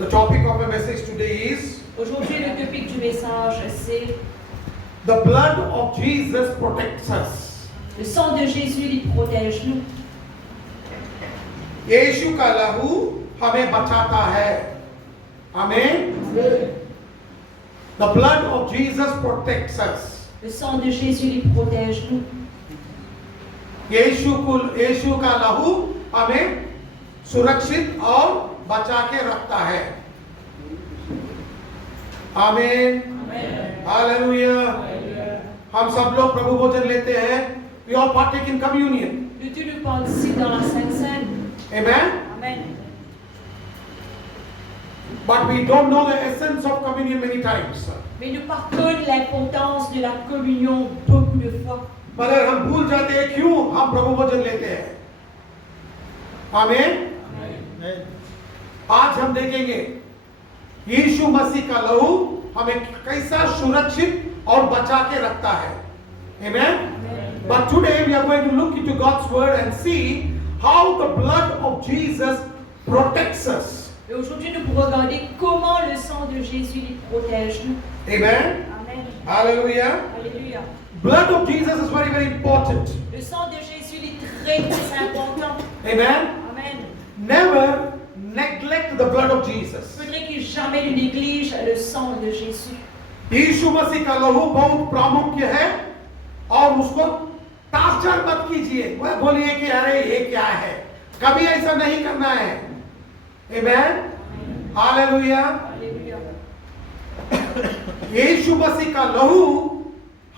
The topic of my message today is Aujourd'hui, le topic du message, c'est the blood of Jesus protects us. le sang de Jésus, il protège nous. यीशु का लहू हमें बचाता है. Amen. The blood of Jesus protects us. Le sang de Jésus, il protège nous. यीशु का लहू हमें सुरक्षित और बचा के रखता है. आमीन. हालेलुया. हम सब लोग प्रभु भोजन लेते हैं. We all partake in communion. Le Dieu nous participe dans la Sainte Seine. Amen. Amen. But we don't know the essence of communion many times. Mais nous partons l'importance de la communion beaucoup de fois. मगर हम भूल जाते हैं क्यों हम प्रभु भोजन लेते हैं. आमीन. आज हम देखेंगे यीशु मसीह का लहू हमें कैसा सुरक्षित और बचा के रखता है. Amen. But today we are going to look into God's word and see how the blood of Jesus protects us. Et aujourd'hui, nous pourrons regarder comment le sang de Jésus il protège nous. Amen. Amen. Hallelujah. Alléluia. Blood of Jesus is very, very important. Le sang de Jésus il est très, très important. Amen. Amen. Never neglect the blood of Jesus. Il faudrait que jamais ne néglige le sang de Jésus. यीशु मसीह का लहू बहुत प्रामुख्य है और उसको तासर मत कीजिए. वह बोलिए कि अरे ये क्या है. कभी ऐसा नहीं करना है. Amen. हालेलुया. Alléluia. यीशु मसीह का लहू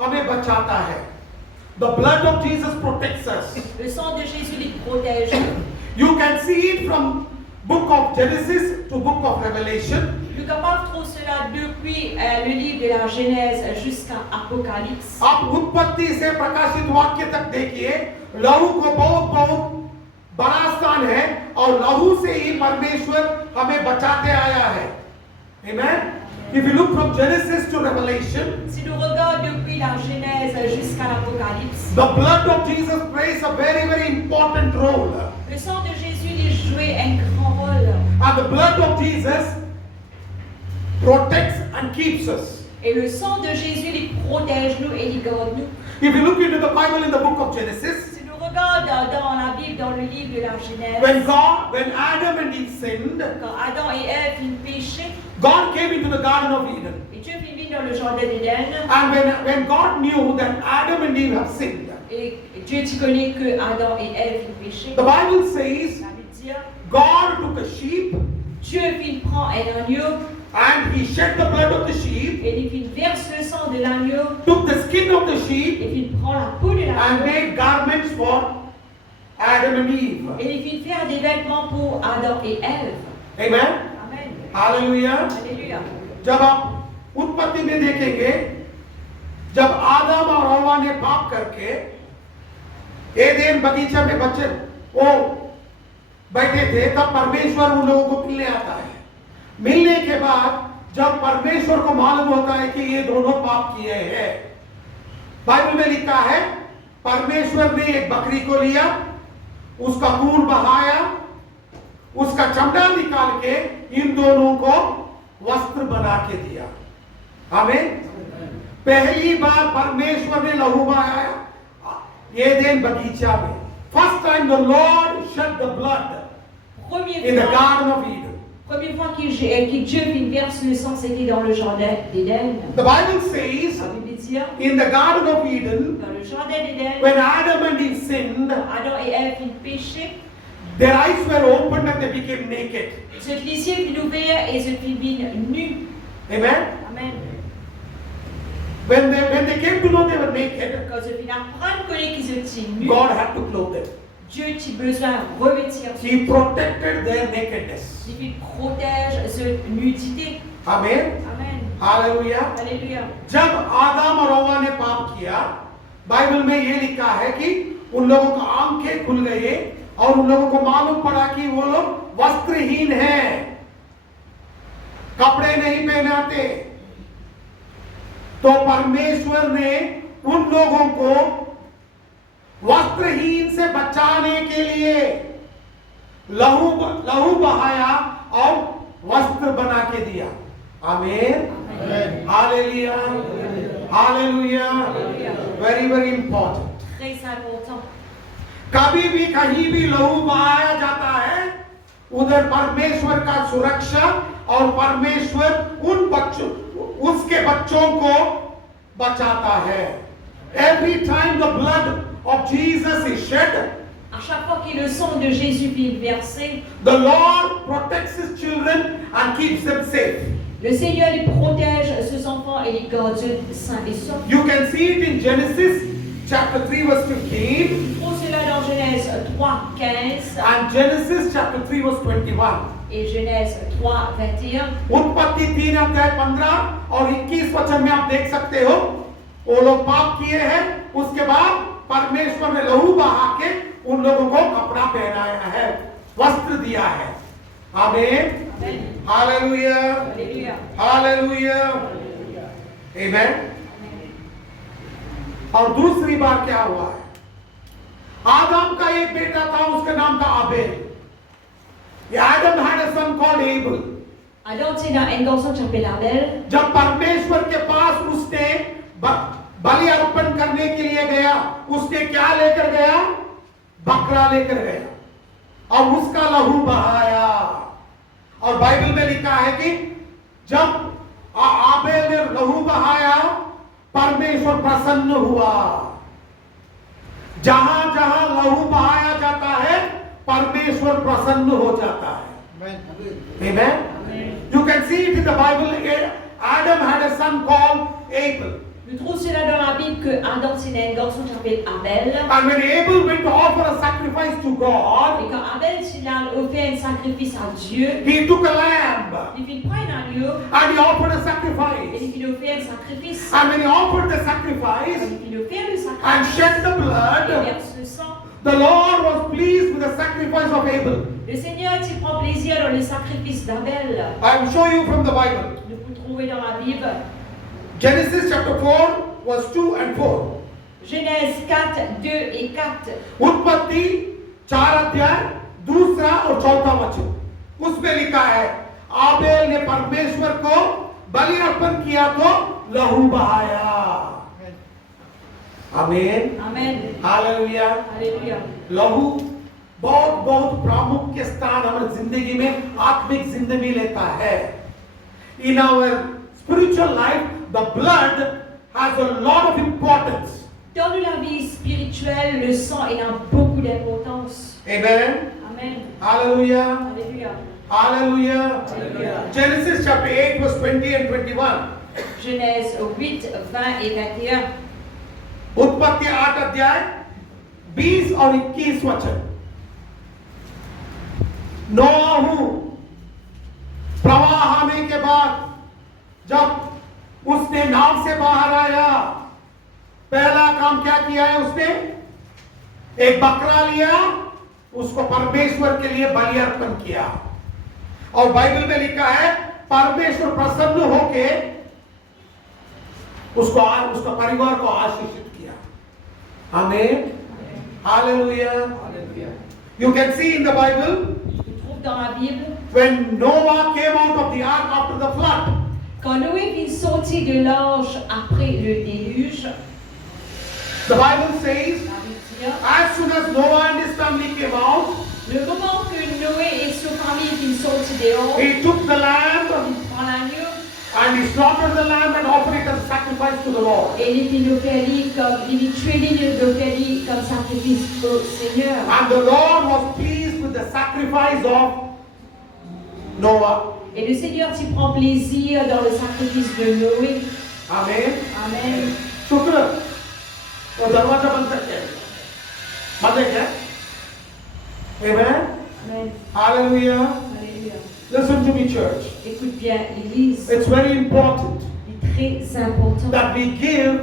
हमें बचाता है. The blood of Jesus protects us. Le sang de Jésus il protège nous. You can see it from book of Genesis to book of Revelation. Nous capables trouver cela depuis le livre de la Genèse jusqu'à Apocalypse. आप उत्पत्ति से प्रकाशित वाक्य तक देखिए. लहू को बहुत बहुत बड़ा स्थान है और लहू से ही परमेश्वर हमें बचाते आया है. Amen. If you look from Genesis to Revelation, Si nous regardons depuis la Genèse jusqu'à l'Apocalypse, the blood of Jesus plays a very, very important role. le sang de Jésus il jouait un grand rôle. And the blood of Jesus protects and keeps us. Et le sang de Jésus il protège nous et il garde nous. If you look into the Bible in the book of Genesis, Si nous regardons dans la Bible, dans le livre de la Genèse, when Adam and Eve sinned, quand Adam et Ève ils péchaient, God came into the Garden of Eden. et Dieu vit dans le jardin d'Éden, And when God knew that Adam and Eve have sinned, et Dieu tu connais que Adam et Ève ils péchaient. the Bible says Ça veut dire, God took a sheep Dieu il prend un agneau and he shed the blood of the sheep, et il verse le sang de l'agneau took the skin of the sheep et il prend la peau de and l'agneau made garments for Adam and Eve. et il fait des vêtements pour Adam et Ève. Amen. Amen. Hallelujah. Alléluia. जब आप उत्पत्ति में देखेंगे, जब आदम और हव्वा ने पाप करके एदेन बगीचा में बच्चे वो बैठे थे, तब परमेश्वर उन लोगों को मिलने आता है. मिलने के बाद जब परमेश्वर को मालूम होता है कि ये दोनों पाप किए हैं, बाइबल में लिखा है परमेश्वर ने एक बकरी को लिया, उसका खून बहाया, उसका चमड़ा निकाल के इन दोनों को वस्त्र बना के दिया. आमीन. पहली बार परमेश्वर ने लहू बहाया एदेन बगीचा में. First time the Lord shed the blood in the Garden of Eden. Première fois que Dieu verse le sang, c'était dans le jardin d'Éden. The Bible says La Bible dit, in the Garden of Eden, dans le jardin d'Éden, when Adam and Eve sinned, Adam et Ève ils péchaient, their eyes were opened and they became naked. les cieux furent ouverts et ils furent nus. Amen. Amen. When they came to know they were naked, Quand ils finirent apprendre qu'ils étaient nus, God had to clothe them. Dieu a besoin de revêtir. He protected their nakedness. Il protège cette nudité. Amen. Amen. Hallelujah. Alléluia. जब आदम और हव्वा ने पाप किया, Bible में ये लिखा है कि उन लोगों का आंखें खुल गए और उन लोगों को मालूम पड़ा कि वो लोग वस्त्रहीन हैं, कपड़े नहीं पहनाते. तो परमेश्वर ने उन लोगों को वस्त्रहीन से बचाने के लिए लहू बहाया और वस्त्र के दिया। आमीन, hallelujah, hallelujah. Very very important. Très important. कभी भी कहीं भी लहू बहाया जाता है, उधर परमेश्वर का सुरक्षा और परमेश्वर उन बच्चों, उसके बच्चों को बचाता है। Every time the blood of Jesus is shed, À chaque fois que le sang de Jésus est versé, the Lord protects his children and keeps them safe. le Seigneur les protège, ses enfants, et les garde sains et saufs. You can see it in Genesis chapter 3 verse 15 On trouve cela dans Genèse 3, 15 and Genesis chapter 3 verse 21. et Genèse 3, 21. उत्पत्ति 3 अध्याय 15 और 21 वचन में आप देख सकते हो, वो लोग पाप किए हैं, उसके बाद परमेश्वर ने लहू बहा के उन लोगों को कपड़ा पहनाया है, वस्त्र दिया है। आमीन, Amen. Hallelujah, Alléluia. हालेलुया, आमीन। और दूसरी बार क्या हुआ है, आदम का एक बेटा था, उसका नाम था Abel. Adam had a son called Abel. Adam tinha un garçon qui s'appelle Abel. जब परमेश्वर के पास उसने बलि अर्पण करने के लिए गया, उसने क्या लेकर गया, बकरा लेकर गया और उसका लहू बहाया। और बाइबल में लिखा है कि जब आबेल ने लहू बहाया, परमेश्वर प्रसन्न हुआ। जहां जहां लहू बहाया जाता है, परमेश्वर प्रसन्न हो जाता है। Amen. You can see it in the Bible. Adam had a son called Abel. Je trouve cela dans la Bible que Adam tinha un garçon qui s'appelle Abel. And when Abel went to offer a sacrifice to God, Et quand Abel tinha offert un sacrifice à Dieu, he took a lamb il fit prendre un agneau and he offered a et sacrifice. il fit offert un sacrifice. And when he offered the Quand sacrifice il fit offert le and sacrifice shed the et blood, verse le sang, the Lord was pleased with the sacrifice of Abel. le Seigneur s'y prend plaisir dans le sacrifice d'Abel. I will show you from the Bible. Nous pouvons trouver dans la Bible. Genesis chapter 4 verse 2 and 4. Genèse 4, 2 et 4. उत्पत्ति 4 अध्याय 2 और 4 वचन, उसमें लिखा है, Abel ने परमेश्वर को बलि अर्पण किया तो लहू बहाया। आमीन, Amen. हालेलुया। Alléluia. लहू बहुत बहुत प्रामुख्य स्थान हमारी जिंदगी में, आत्मिक जिंदगी लेता है। In our spiritual life, the blood has a lot of importance. Dans la vie spirituelle, le sang il a beaucoup d'importance. Amen. Amen. Hallelujah. Alléluia. Hallelujah. Alléluia. Genesis chapter 8 verse 20 and 21. Genèse 8, 20 et 21. उत्पत्ति 8 अध्याय 20 और 21 वचन। नोआहू प्रवाह आने के बाद जब उसने नाव से बाहर आया, पहला काम क्या किया है उसने, एक बकरा लिया, उसको परमेश्वर के लिए बलि अर्पण किया। और बाइबल में लिखा है, परमेश्वर प्रसन्न होके उसका परिवार को आशीषित किया। आमीन, hallelujah. You can see in the Bible, On trouve dans la Bible, when Noah came out of the ark after the flood, quand Noé vit sortir de l'arche après le déluge, the Bible says, la Bible dit, as soon as Noah and his family came out, le moment que Noé et sa famille vont sortir dehors, he took the lamb il prend l'agneau and he slaughtered the lamb and offered it as a sacrifice to the Lord. et il fit l'offrir comme il fit tuer l'offrir comme sacrifice au Seigneur. And the Lord was pleased with the sacrifice of Noah. Et le Seigneur s'y prend plaisir dans le sacrifice de Noé. Amen. Amen. शुक्र, वो दरवाजा बंद करके बंद है क्या? Amen. Amen. Hallelujah. Alléluia. Listen to me, church. Écoute bien, l'Église It's very important est très important that we give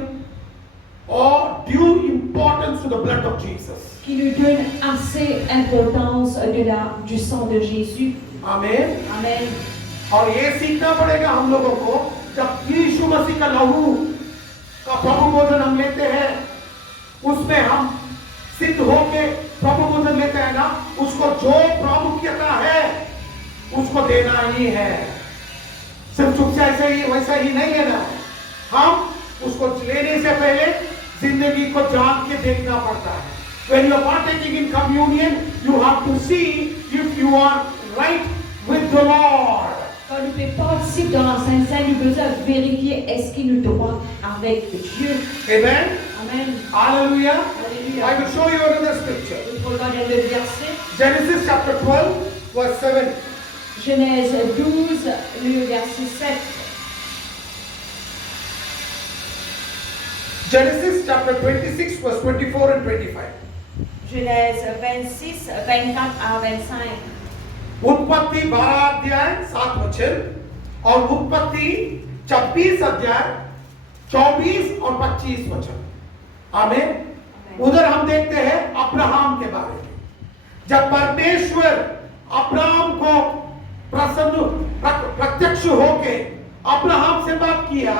all due importance to the blood of Jesus. qui lui donne assez importance du sang de Jésus. Amen. Amen. और ये सीखना पड़ेगा हम लोगों को, जब यीशु मसीह का लहू का प्रभु भोजन हम लेते हैं, उसमें हम सिद्ध होके प्रभु भोजन लेते हैं ना, उसको जो प्रामुख्यता है उसको देना ही है। सिर्फ चुप से ऐसे ही वैसा ही नहीं लेना है, हम उसको लेने से पहले जिंदगी को जान के देखना पड़ता है. When you are partaking in communion, you have to see if you are right with the Lord. Quand nous participons dans la Sainte Seine, nous devons vérifier est-ce qu'il nous droit avec Dieu. Amen. Amen. Hallelujah. Alléluia. I will show you another scripture. Je vais regarder le verset. Genesis chapter 12, verse 7. Genèse 12, le verset 7. Genesis chapter 26, verse 24 and 25. Genèse 26, 24 à 25. उत्पत्ति 12 अध्याय 7 वचन और उत्पत्ति 26 अध्याय 24 और 25 वचन. आमीन. उधर हम देखते हैं अब्राहम के बारे में. जब परमेश्वर अब्राहम को प्रत्यक्ष होके अब्राहम से बात किया,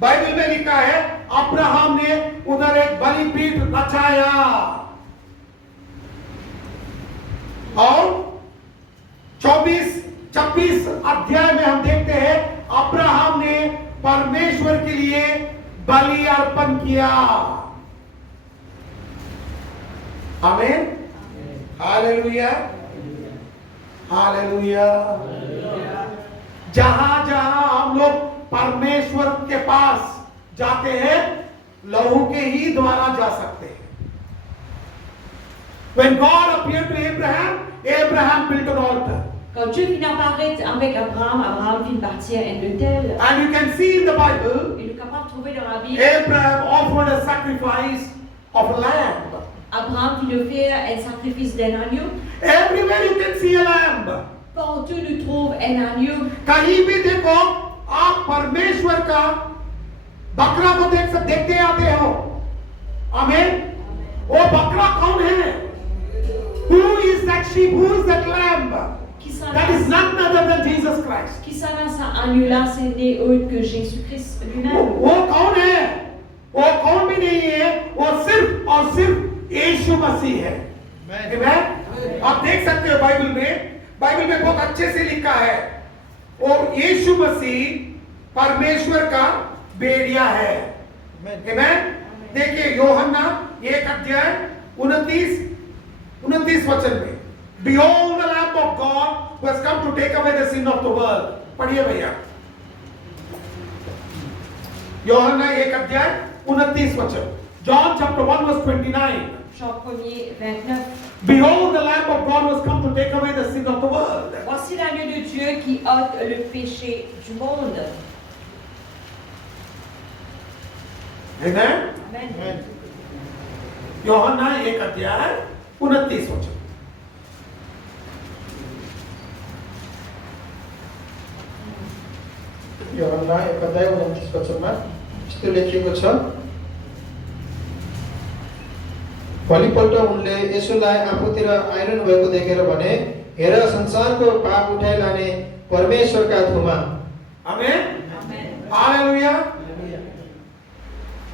बाइबल में लिखा है अब्राहम ने उधर एक बलिपीठ रचाया और 26 अध्याय में हम देखते हैं अब्राहम ने परमेश्वर के लिए बलि अर्पण किया. आमीन. हालेलुया. हालेलुया. जहां जहां हम लोग परमेश्वर के पास जाते हैं, लहू के ही द्वारा जा सकते हैं. When God appeared to Abraham, Abraham built an altar. Quand Dieu vient apparaître avec Abraham, Abraham vient bâtir un autel. And you can see in the Bible, Il est capable de trouver dans la Bible. Abraham offered a sacrifice of a lamb. Abraham vient faire un sacrifice d'un agneau. Everywhere you can see a lamb. Partout nous trouve un agneau. कहीं भी देखो आप परमेश्वर का बकरा को देखते आते हो. आमीन. वो बकरा कौन है? Who is that sheep? Who is that lamb? That is none other than Jesus Christ. Qui s'en a ça agneau-là, c'est né autre que Jésus-Christ lui-même. वो कौन है? वो कौन भी नहीं है, वो सिर्फ और सिर्फ यीशु मसीह है. Amen? आप देख सकते हो बाइबल में बहुत अच्छे से लिखा है और यीशु मसीह परमेश्वर का बेटिया है. Amen? देखिए यूहन्ना 1 अध्याय 29 वचन में, Behold the Lamb of God who has come to take away the sin of the world. पढ़िए भैया. यूहन्ना 1 अध्याय 29 वचन. John chapter 1 verse 29. Jean 1er, 29. Behold the Lamb of God who has come to take away the sin of the world. Voici l'agneau de Dieu qui ôte le péché du monde. Amen. Amen. यूहन्ना 1 अध्याय 29 वचन. यूहन्ना 1 अध्याय 29 वचनमा यस्तो लेखिएको छ, भोलिपल्ट उनले येशूलाई आफूतिर आइरहनु भएको देखेर भने, हेर संसारको पाप उठाइ लाने परमेश्वरका थुमा. आमेन. Amen. हालेलुया.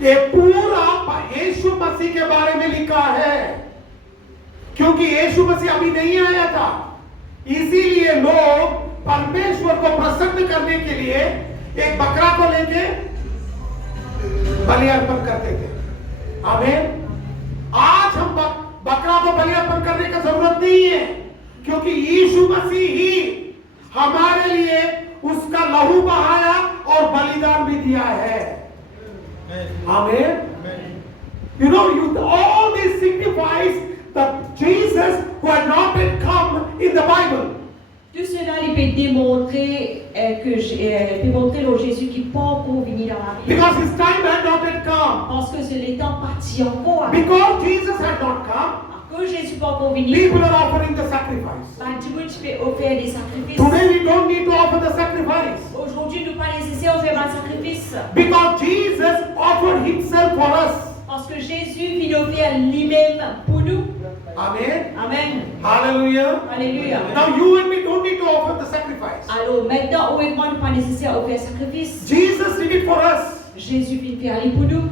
ये पूरा यीशु मसीह के बारे में लिखा है, क्योंकि यीशु मसीह अभी नहीं आया था, इसीलिए लोग परमेश्वर को प्रसन्न करने के लिए एक बकरा को लेके बलि अर्पण करते थे. आमीन. आज हम बकरा को बलि अर्पण करने की जरूरत नहीं है, क्योंकि यीशु मसीह ही हमारे लिए उसका लहू बहाया और बलिदान भी दिया है. Amen. You know, all this signifies that Jesus who had not yet come in the Bible. Tout cela il peut démontrer démontrer le Jésus qui n'est pas encore venu dans la Bible. Because his time had not yet come. Parce que c'est le temps parti encore. Because Jesus had not come, Que Jésus n'est pas encore venu. people are offering the sacrifice. Bah, du coup, tu peux offrir des sacrifices. Today we don't need to offer the sacrifice. Aujourd'hui, nous pas nécessaire de faire un sacrifice. Because Jesus offered himself for us. Parce que Jésus vient offrir lui-même pour nous. Amen. Amen. Hallelujah. Alléluia. Now you and me don't need to offer the sacrifice. Alors maintenant, où est moi, nous pas nécessaire de faire un sacrifice. Jesus did it for us. Jésus vient faire aller pour nous.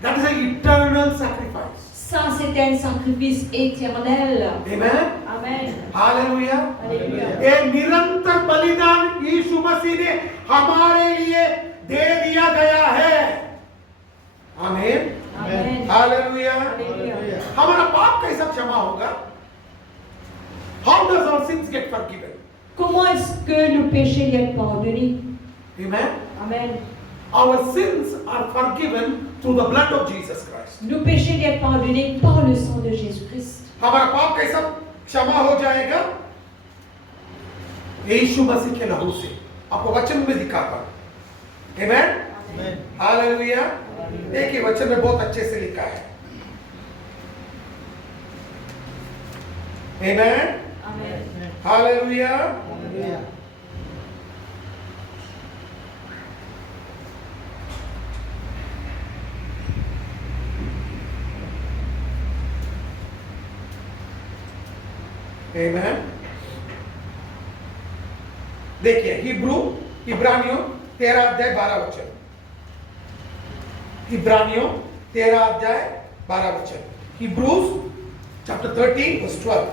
That is an eternal sacrifice. Ça, c'est un sacrifice éternel. Amen. Amen. Hallelujah. Alléluia. ये निरंतर बलिदान यीशु मसीह ने हमारे लिए दे दिया गया है। आमीन। Amen. हालेलुया। Alléluia. हमारा पाप कैसा क्षमा होगा? How does our sins get forgiven? Comment est-ce que nos péchés viennent pardonnés? Amen. Amen. Our sins are forgiven through the blood of Jesus Christ. Nos péchés viennent pardonnés par le sang de Jésus-Christ. हमारा पाप कैसा क्षमा हो जाएगा? यीशु मसीह के लहू से। आपको वचन में दिखाता हूं। Amen. Amen. हालेलुया। देखिए वचन में बहुत अच्छे से लिखा है। Amen. Amen. Hallelujah. Hallelujah. Amen. देखिए इब्रानियों 13 अध्याय 12 वचन। इब्रानियों 13 अध्याय 12 वचन। Hebrews chapter 13 verse 12.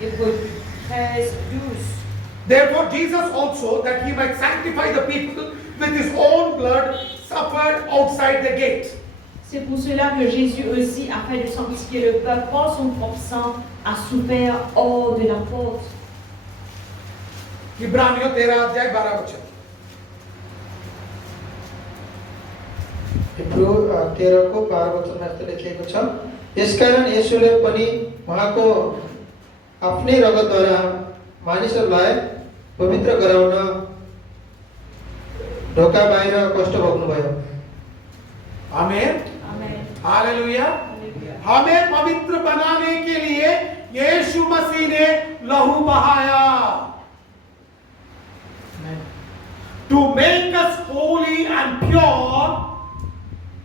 Hébreux 13, 12. Therefore Jesus also, that he might sanctify the people with his own blood, suffered outside the gate. C'est pour cela que Jésus aussi, afin de sanctifier le peuple par son propre sang, a souffert hors de la porte. इब्रानियों 13 अध्याय 12 वचन। Hebrew 13 को 12 वचनमा यस्तो लेखिएको छ, यसकारण येशूले पनि उहाँको आफ्नै रगतद्वारा मानिसहरूलाई पवित्र गराउन ढोका बाहिर कष्ट भोग्नुभयो। आमीन। Amen. हालेलुया। Alléluia. हमें पवित्र बनाने के लिए यीशु मसीह ने लहू बहाया। To make us holy and pure,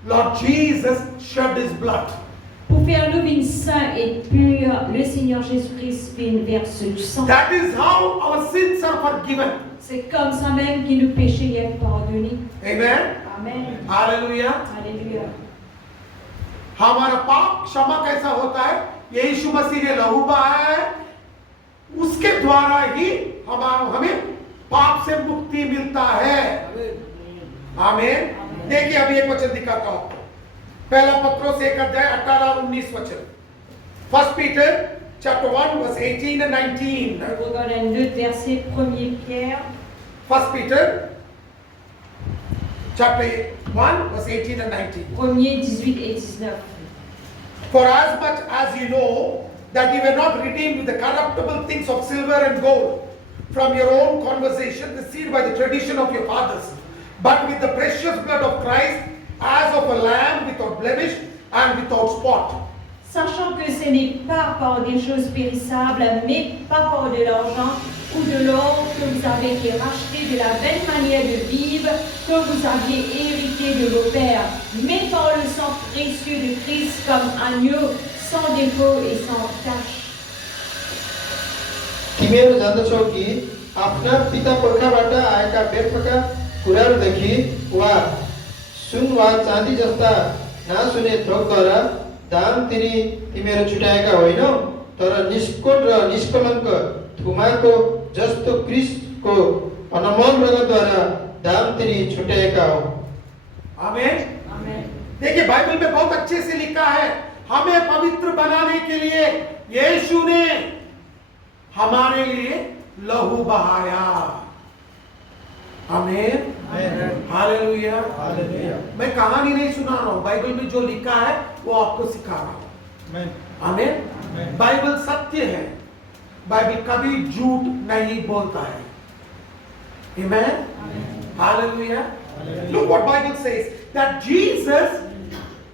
Lord Jesus shed his blood. Pour faire nous une sainte et pure, le Seigneur Jésus-Christ verse du sang. That is how our sins are forgiven. C'est comme ça même que nos péchés viennent pardonnés. Amen. Amen. Hallelujah. Alléluia. हमारा पाप क्षमा कैसा होता है? यीशु मसीह ने लहू बहाया है, उसके द्वारा ही हमें पाप से मुक्ति मिलता है। आमीन। देखिए अभी एक वचन दिखाता हूं आपको। पहला पत्रोस 1 अध्याय 18-19 वचन। First Peter chapter 1 verse 18 and 19. On regarde un autre verset, 1 Pierre. First Peter chapter 1 verse 18 and 19. 1 18 et 19. For as much as you know that you were not redeemed with the corruptible things of silver and gold from your own conversation received by the tradition of your fathers, but with the precious blood of Christ, as of a lamb without blemish and without spot. Sachant que ce n'est pas par des choses périssables, mais pas par de l'argent ou de l'or que vous avez été rachetés de la vaine manière de vivre que vous aviez hérité de vos pères, mais par le sang précieux de Christ comme agneau, sans défaut et sans tache. तिमीहरू जान्दछौ कि आफ्ना पिता पुर्खाबाट आएका व्यर्थका कुराहरूदेखि वा सुन वा चाँदी जस्ता नाश हुने थोकद्वारा दाम तिमीहरू छुट्याएका होइनौ, तर निष्कोट र निष्कलङ्क थुमाको जस्तो क्रिस्टको अनमोल रगतद्वारा दाम छुट्याएका हो। आमीन। Amen. देखिए बाइबल में बहुत अच्छे से लिखा है, हमें पवित्र बनाने के लिए यीशु ने हमारे लिए लहू बहाया। आमीन। हालेलुया। हालेलुया। मैं कहानी नहीं सुना रहा हूं, बाइबल में जो लिखा है वो आपको सिखा रहा हूं। आमीन। बाइबल सत्य है, बाइबल कभी झूठ नहीं बोलता है। आमीन। Hallelujah. Look what Bible says, that Jesus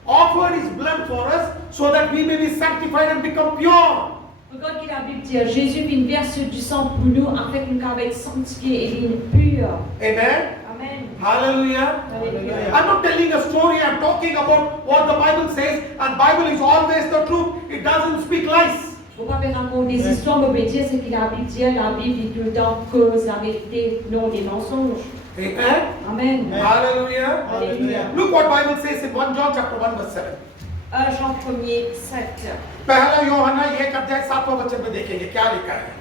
offered his blood for us so that we may be sanctified and become pure. Regarde que la Bible dit, Jésus vient verser du sang pour nous afin que nous puissions être sanctifiés et bien purs. Amen. Amen. Hallelujah. Hallelujah. I'm not telling a story, I'm talking about what the Bible says, and Bible is always the truth. It doesn't speak lies. Faut pas me raconter des histoires, mais dire ce que la Bible dit tout le temps cause la vérité, non des mensonges. Amen. Amen. Hallelujah. Hallelujah. Look what Bible says in 1 John chapter 1 verse 7. 1 Jean 1er 7. पहला यूहन्ना 1:7 में देखेंगे क्या लिखा है.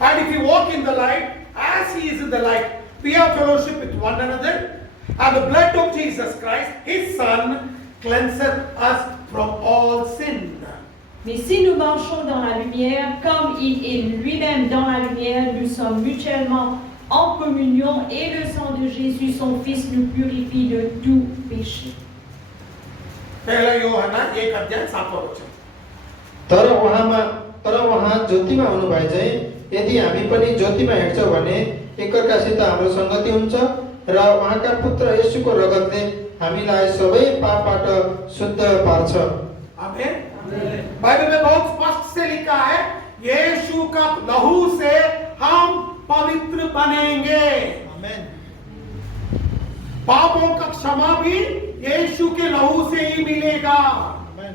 And if we walk in the light as he is in the light, we have fellowship with one another, and the blood of Jesus Christ, his son, cleanseth us from all sin. Mais si nous marchons dans la lumière, comme il est lui-même dans la lumière, nous sommes mutuellement en communion et le sang de Jésus, son Fils, nous purifie de tout péché. पहला यूहन्ना 1:7. तर उहाँ ज्योतिमा हुनुभए चाहिँ यदि हामी पनि ज्योतिमा हिँड्छौँ भने एकअर्कासित हाम्रो सङ्गति हुन्छ र उहाँका पुत्र येशूको रगतले हामीलाई सबै पापबाट शुद्ध पार्छ. आमेन. बाइबल में बहुत स्पष्ट से लिखा है, यीशु का लहू से हम पवित्र बनेंगे. आमेन. पापों का क्षमा भी यीशु के लहू से ही मिलेगा. आमेन.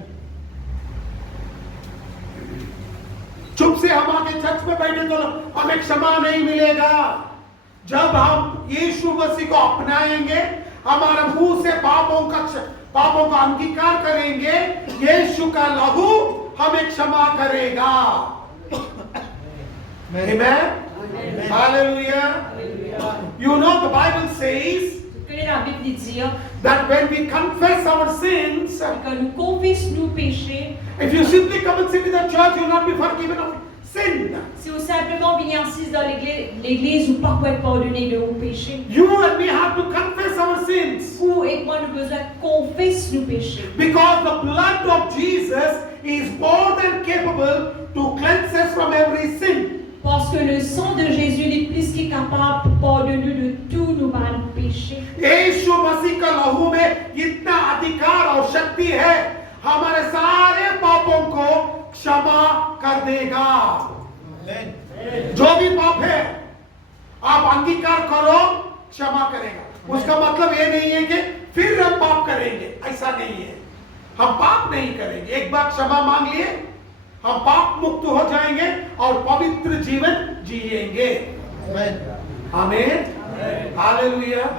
चुप से हम आके चर्च में बैठे तो हमें क्षमा नहीं मिलेगा. जब हम यीशु मसीह को अपनाएंगे, हमारे मुंह से पापों का अंगीकार करेंगे, यीशु का लहू हमें क्षमा करेगा. Amen. Hallelujah. You know the Bible says Vous connaissez la Bible dire that when we confess our sins, quand nous confessons nos péchés, if you simply come and sit in the church, you will not be forgiven of sin. si vous simplement venez assise dans l'église ou pas pour être pardonné de vos péchés, You and me have to confess our sins. vous et moi nous besoin confesser nos péchés. Because the blood of Jesus is more than capable to cleanse us from every sin. Parce que le sang de Jésus est plus qu'capable de pardonner de tous nos péchés. यीशु मसीह का लहू में इतना अधिकार और शक्ति है, हमारे सारे पापों को क्षमा कर देगा. जो भी पाप है आप अंगीकार करो, क्षमा करेगा. उसका मतलब ये नहीं है कि फिर हम पाप करेंगे, ऐसा नहीं है. हम पाप नहीं करेंगे. एक बार क्षमा मांग लिए, हम पाप मुक्त हो जाएंगे और पवित्र जीवन जिएंगे. आमीन. Hallelujah.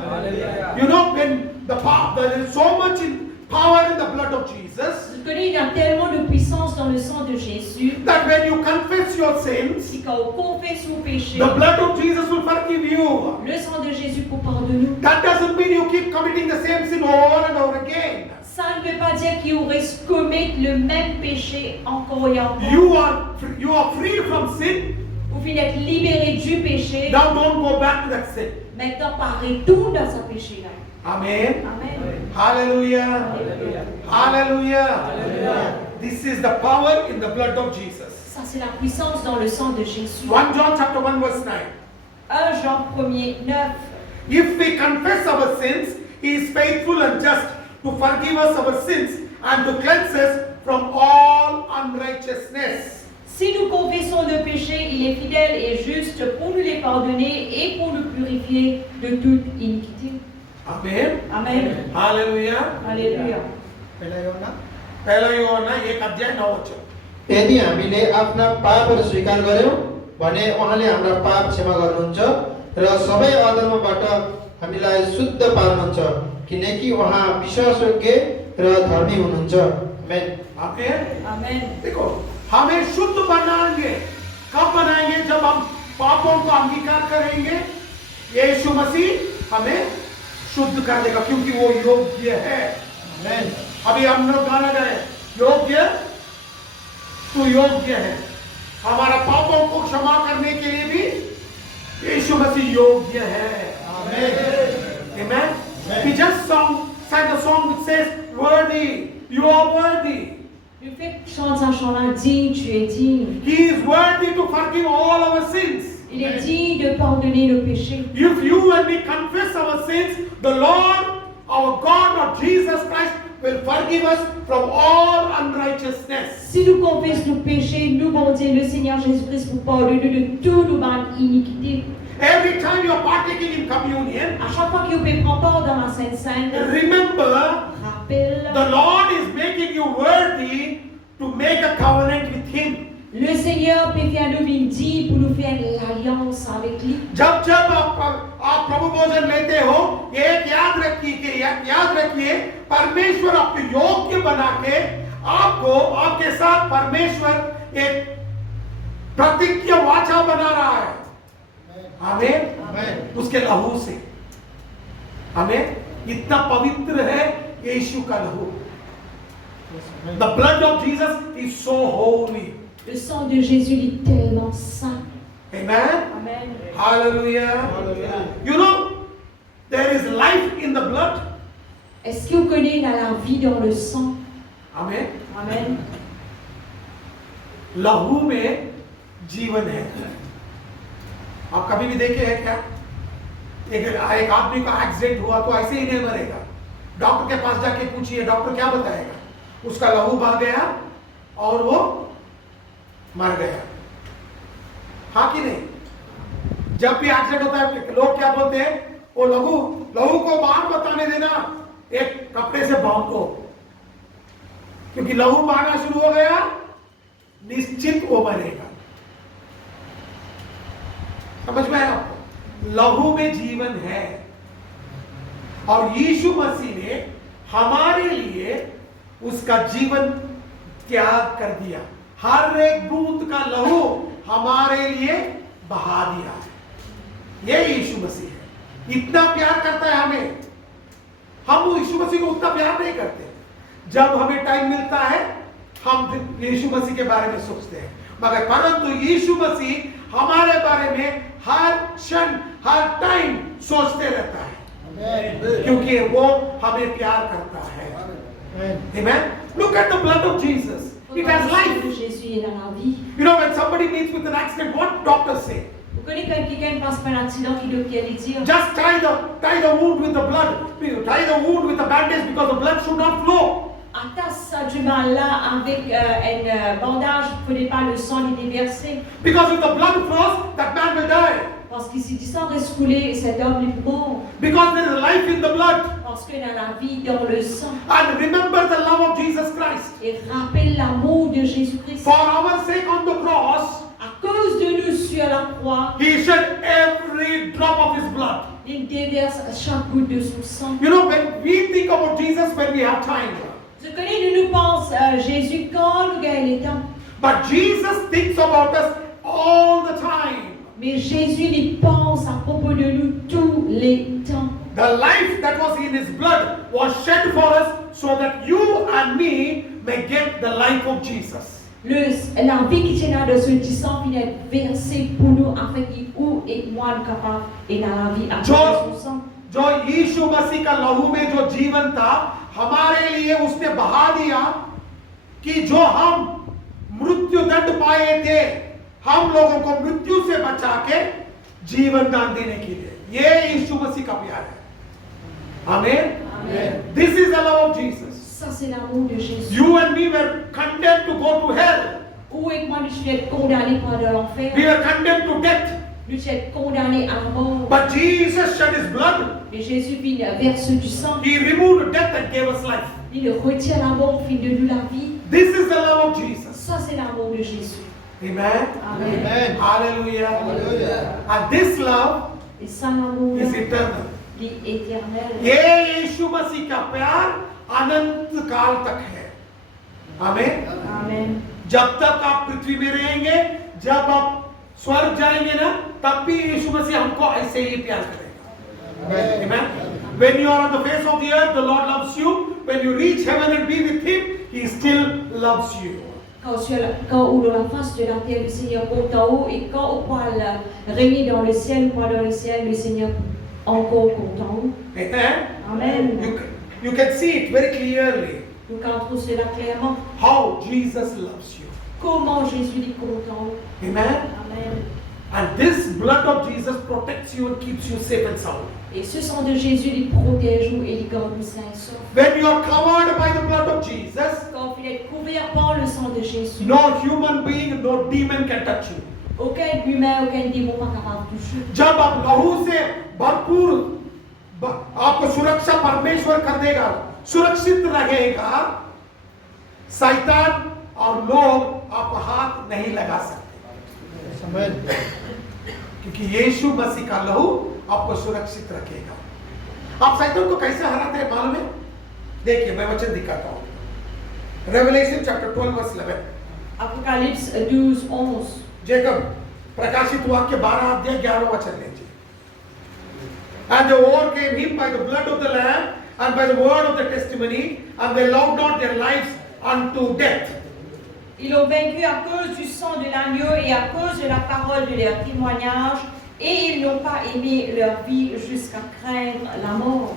You know, when there is so much power in the blood of Jesus, Vous connaissez, il y a tellement de puissance dans le sang de Jésus that when you confess your sins, que quand on confesse nos péchés, the blood of Jesus will forgive you. le sang de Jésus pour pardonner. That doesn't mean you keep committing the same sin over and over again. Ça ne veut pas dire qu'il reste commettre le même péché encore et encore. You are free from sin. Vous finissez d'être libéré du péché. Now don't go back to that sin. Maintenant, pas retourne dans ce péché-là. Amen. Amen. Hallelujah. Alléluia. Hallelujah. This is the power in the blood of Jesus. Ça, c'est la puissance dans le sang de Jésus. 1 John chapter 1 verse 9. 1 Jean 1er 9. If we confess our sins, he is faithful and just to forgive us our sins and to cleanse us from all unrighteousness. Si nous confessons nos péchés, il est fidèle et juste pour nous les pardonner et pour nous purifier de toute iniquité. Amen. Amen. Hallelujah. Alléluia. पहला यूहन्ना 1:9. यदि हामीले आफ्ना पापहरू स्वीकार गर्यौं भने उहाँले हाम्रा पाप क्षमा गर्नुहुन्छ र सबै अधर्मबाट हामीलाई शुद्ध पार्नुहुन्छ, किनकि उहाँ विश्वासयोग्य र धर्मी हुनुहुन्छ. आमेन. आमेन. Amen. देखो, हमें शुद्ध बनाएंगे. कब बनाएंगे? जब हम पापों को अंगीकार करेंगे. यीशु मसीह हमें शुद्ध कर देगा, क्योंकि वो योग्य है. आमेन. अभी हम लोग गाना गाए, योग्य तू योग्य है. हमारा पापों को क्षमा करने के लिए भी यीशु मसीह योग्य है. आमेन. Amen. We just sang a song which says, worthy, you are worthy. Le fait que chante un chant-là, digne, tu es digne. He is worthy to forgive all our sins. Il est digne de pardonner nos péchés. If you and me confess our sins, the Lord, our God, or Jesus Christ will forgive us from all unrighteousness. Si nous confessons nos péchés, nous, bon Dieu, le Seigneur Jésus-Christ, vous pardonner de tous nos iniquités. Every time you are partaking in communion, À chaque fois que vous pouvez prendre part dans la Sainte Seine, remember, rappelle, the Lord is making you worthy to make a covenant with Him. le Seigneur peut faire nous une dîme pour nous faire l'alliance avec lui. जब आप प्रभु भोजन लेते हो, एक याद रखिए कि याद रखिए, परमेश्वर आपको योग्य बना के आपको आपके साथ परमेश्वर एक प्रतिज्ञा वाचा बना रहा है। आमीन। उसके लहू से हमें इतना पवित्र है यीशु का लहू। The blood of Jesus is so holy. Le sang de Jésus est tellement saint. Amen. Amen. Hallelujah. Hallelujah. You know, there is life in the blood. Est-ce que vous connaissez la vie dans le sang? Amen. Amen. लहू में जीवन है। आप कभी भी देखे हैं क्या? एक आदमी का एक्सीडेंट हुआ तो ऐसे ही नहीं मरेगा। डॉक्टर के पास जाके पूछिए, डॉक्टर क्या बताएगा? उसका लहू बह गया और वो मर गया। हाँ कि नहीं? जब भी एक्सीडेंट होता है लोग क्या बोलते हैं? वो लहू को बाहर बताने देना, एक कपड़े से बांध दो, क्योंकि लहू बहना शुरू हो गया, निश्चित वो मरेगा। समझ में आया आपको? लहू में जीवन है और यीशु मसीह ने हमारे लिए उसका जीवन त्याग कर दिया। हर एक बूंद का लहू हमारे लिए बहा दिया है। ये यीशु मसीह है। इतना प्यार करता है हमें। हम यीशु मसीह को उतना प्यार नहीं करते। जब हमें टाइम मिलता है हम यीशु मसीह के बारे में सोचते हैं, मगर परंतु यीशु मसीह हमारे बारे में हर क्षण हर टाइम सोचते रहता है, क्योंकि वो हमें प्यार करता है। Amen. Look at the blood of Jesus. It has life. Jésus est dans la vie. You know, when somebody meets with an accident, what doctors say? Vous connaissez quand quelqu'un passe par un accident qui doit aller dire Just tie the wound with the blood. Tie the wound with a bandage because the blood should not flow. attache du mal là avec un bandage pour ne pas le sang est déversé. Because if the blood flows, that man will die. Parce que si du sang reste coulé, cet homme est mort. Because there is life in the blood. Parce qu'il y a la vie dans le sang. And remember the love of Jesus Christ. Et rappelle l'amour de Jésus-Christ. For our sake on the cross, à cause de nous sur la croix, He shed every drop of His blood. il déverse chaque goutte de son sang. You know, when we think about Jesus when we have time. Je connais, nous pense à Jésus quand nous gagnons le temps. But Jesus thinks about us all the time. Mais Jésus il pense à propos de nous tous les temps. The life that was in His blood was shed for us so that you and me may get the life of Jesus. La vie qui tient dans ce sang qui est versée pour nous afin que vous et moi nous capables et dans la vie à travers son sang. जो यीशु मसीह का लहू में जो जीवन था हमारे लिए उसने बहा दिया कि जो हम मृत्यु दंड पाए थे हम लोगों को मृत्यु से बचा के जीवन दान देने के लिए ये यीशु मसीह का प्यार है. आमीन. This is the love of Jesus. Ça c'est l'amour de Jésus. You and me were condemned to go to hell. Où et moi nous sommes condamnés par de l'enfer. We were condemned to death. Nous sommes condamnés à la mort. But Jesus shed His blood. Et Jésus verse du sang. He removed death and gave us life. Il retire la mort, fait de nous la vie. This is the love of Jesus. Ça c'est l'amour de Jésus. Amen. Amen. Hallelujah. Hallelujah. And this love Et ça l'amour is eternal. est éternel. ये यीशु मसीह का प्यार अनंत काल तक है. आमीन. Amen. जब तक आप पृथ्वी में रहेंगे, जब आप स्वर्ग जाएंगे ना, तब भी यीशु मसीह हमको ऐसे ही प्यार करेगा. Amen. When you are on the face of the earth, the Lord loves you. When you reach heaven and be with Him, He still loves you. Quand ou dans la face de la terre, le Seigneur compte en haut, et quand on parle réunis dans le ciel, ou pas dans le ciel, le Seigneur encore compte en haut. Amen. Amen. You can see it very clearly. Nous comptons cela clairement. How Jesus loves you. Comment Jésus est content. Amen. Amen. And this blood of Jesus protects you and keeps you safe and sound. Et ce sang de Jésus les protège nous et les garde nous sains et saufs. When you are covered by the blood of Jesus, Quand vous êtes couvert par le sang de Jésus, no human being, no demon can touch you. aucun humain, aucun démon pas capable de toucher. जब आप लहू से भरपूर आपको सुरक्षा परमेश्वर कर देगा, सुरक्षित रहेगा, शैतान और लोग आपको हाथ नहीं लगा सकते, क्योंकि यीशु मसीह का लहू आपको सुरक्षित रखेगा. आप शैतान को कैसे हराते हैं मालूम है? देखिए मैं वचन दिखाता हूँ। Revelation chapter 12 verse 11। Apocalypse 12:11. Jacob प्रकाशित वाक्य 12 अध्याय 11 वचन लीजिए। And they overcame him by the blood of the Lamb and by the word of the testimony, and they loved not their lives unto death. Ils l'ont vaincu à cause du sang de l'agneau et à cause de la parole de leur témoignage, et ils n'ont pas aimé leur vie jusqu'à craindre la mort.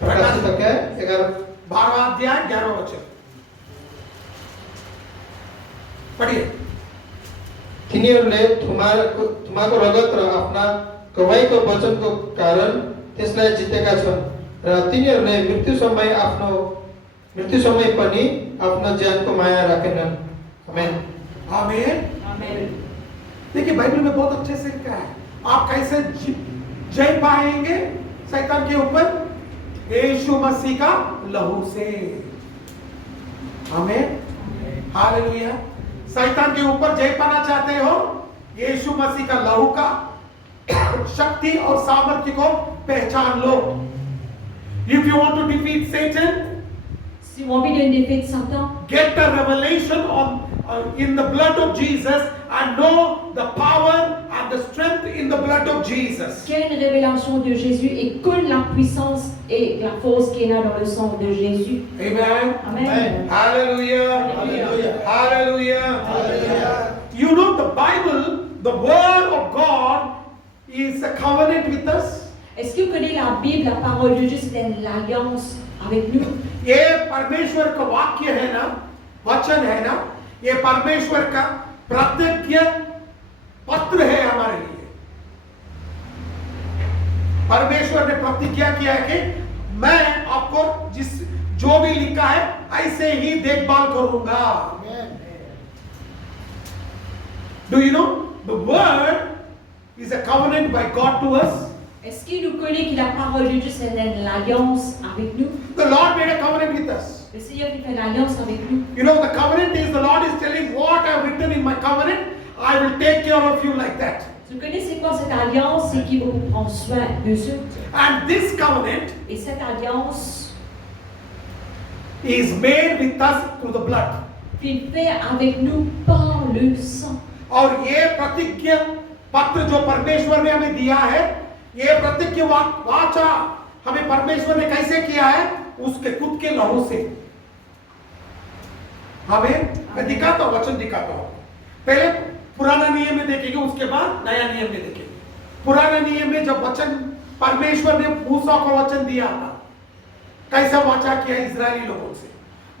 प्रकाशित वाक्य 11 12 अध्याय 11 वचन पढ़िए। तिनीहरूले थुमाको रगत र आफ्ना गवाईको वचनको कारण त्यसलाई जितेका छन् र तिनीहरूले मृत्यु समय पनि आफ्नो ज्यानको माया राखेनन्। आमेन। आमीन। Amen. देखिए बाइबल में बहुत अच्छे से लिखा है आप कैसे जय पाएंगे शैतान के ऊपर, यीशु मसीह का लहू से। आमीन। हालेलुया। शैतान के ऊपर जय पाना चाहते हो, यीशु मसीह का लहू का शक्ति और सामर्थ्य को पहचान लो। If you want to defeat Satan, Si vous avez envie d'une défaite de Satan, get a revelation in the blood of Jesus and know the power and the strength in the blood of Jesus. qu'il y a une révélation de Jésus et connaît la puissance et la force qu'il y a dans le sang de Jésus. Amen. Amen. Hallelujah. Hallelujah. Hallelujah. Hallelujah. You know the Bible, the word of God is a covenant with us. Est-ce que vous connaissez la Bible, la parole de Dieu, c'est une alliance avec nous? ये परमेश्वर का वाक्य है ना, वचन है ना, ये परमेश्वर का प्रतिज्ञा पत्र है हमारे लिए। परमेश्वर ने प्रतिज्ञा किया है कि मैं आपको जो भी लिखा है ऐसे ही देखभाल करूंगा। Do you know the word is a covenant by God to us? Est-ce qu'il nous connaît que la parole de Dieu, c'est une alliance avec nous? The Lord made a covenant with us. Le Seigneur qui fait une alliance avec nous. You know the covenant is the Lord is telling what I have written in my covenant, I will take care of you like that. Vous connaissez quoi cette alliance? C'est qu'il va vous prendre soin de eux. And this covenant Et cette alliance, is made with us through the blood. il fait avec nous par le sang. और ये प्रतिज्ञा पत्र जो परमेश्वर ने हमें दिया है, ये प्रतिज्ञा वाचा हमें परमेश्वर ने कैसे किया है? उसके खुद के लहू से। हमें मैं दिखाता हूं, वचन दिखाता हूं। पहले पुराना नियम में देखेंगे, उसके बाद नया नियम में देखेंगे। पुराना नियम में जब वचन परमेश्वर ने मूसा को वचन दिया था, कैसा वाचा किया इजरायली लोगों से।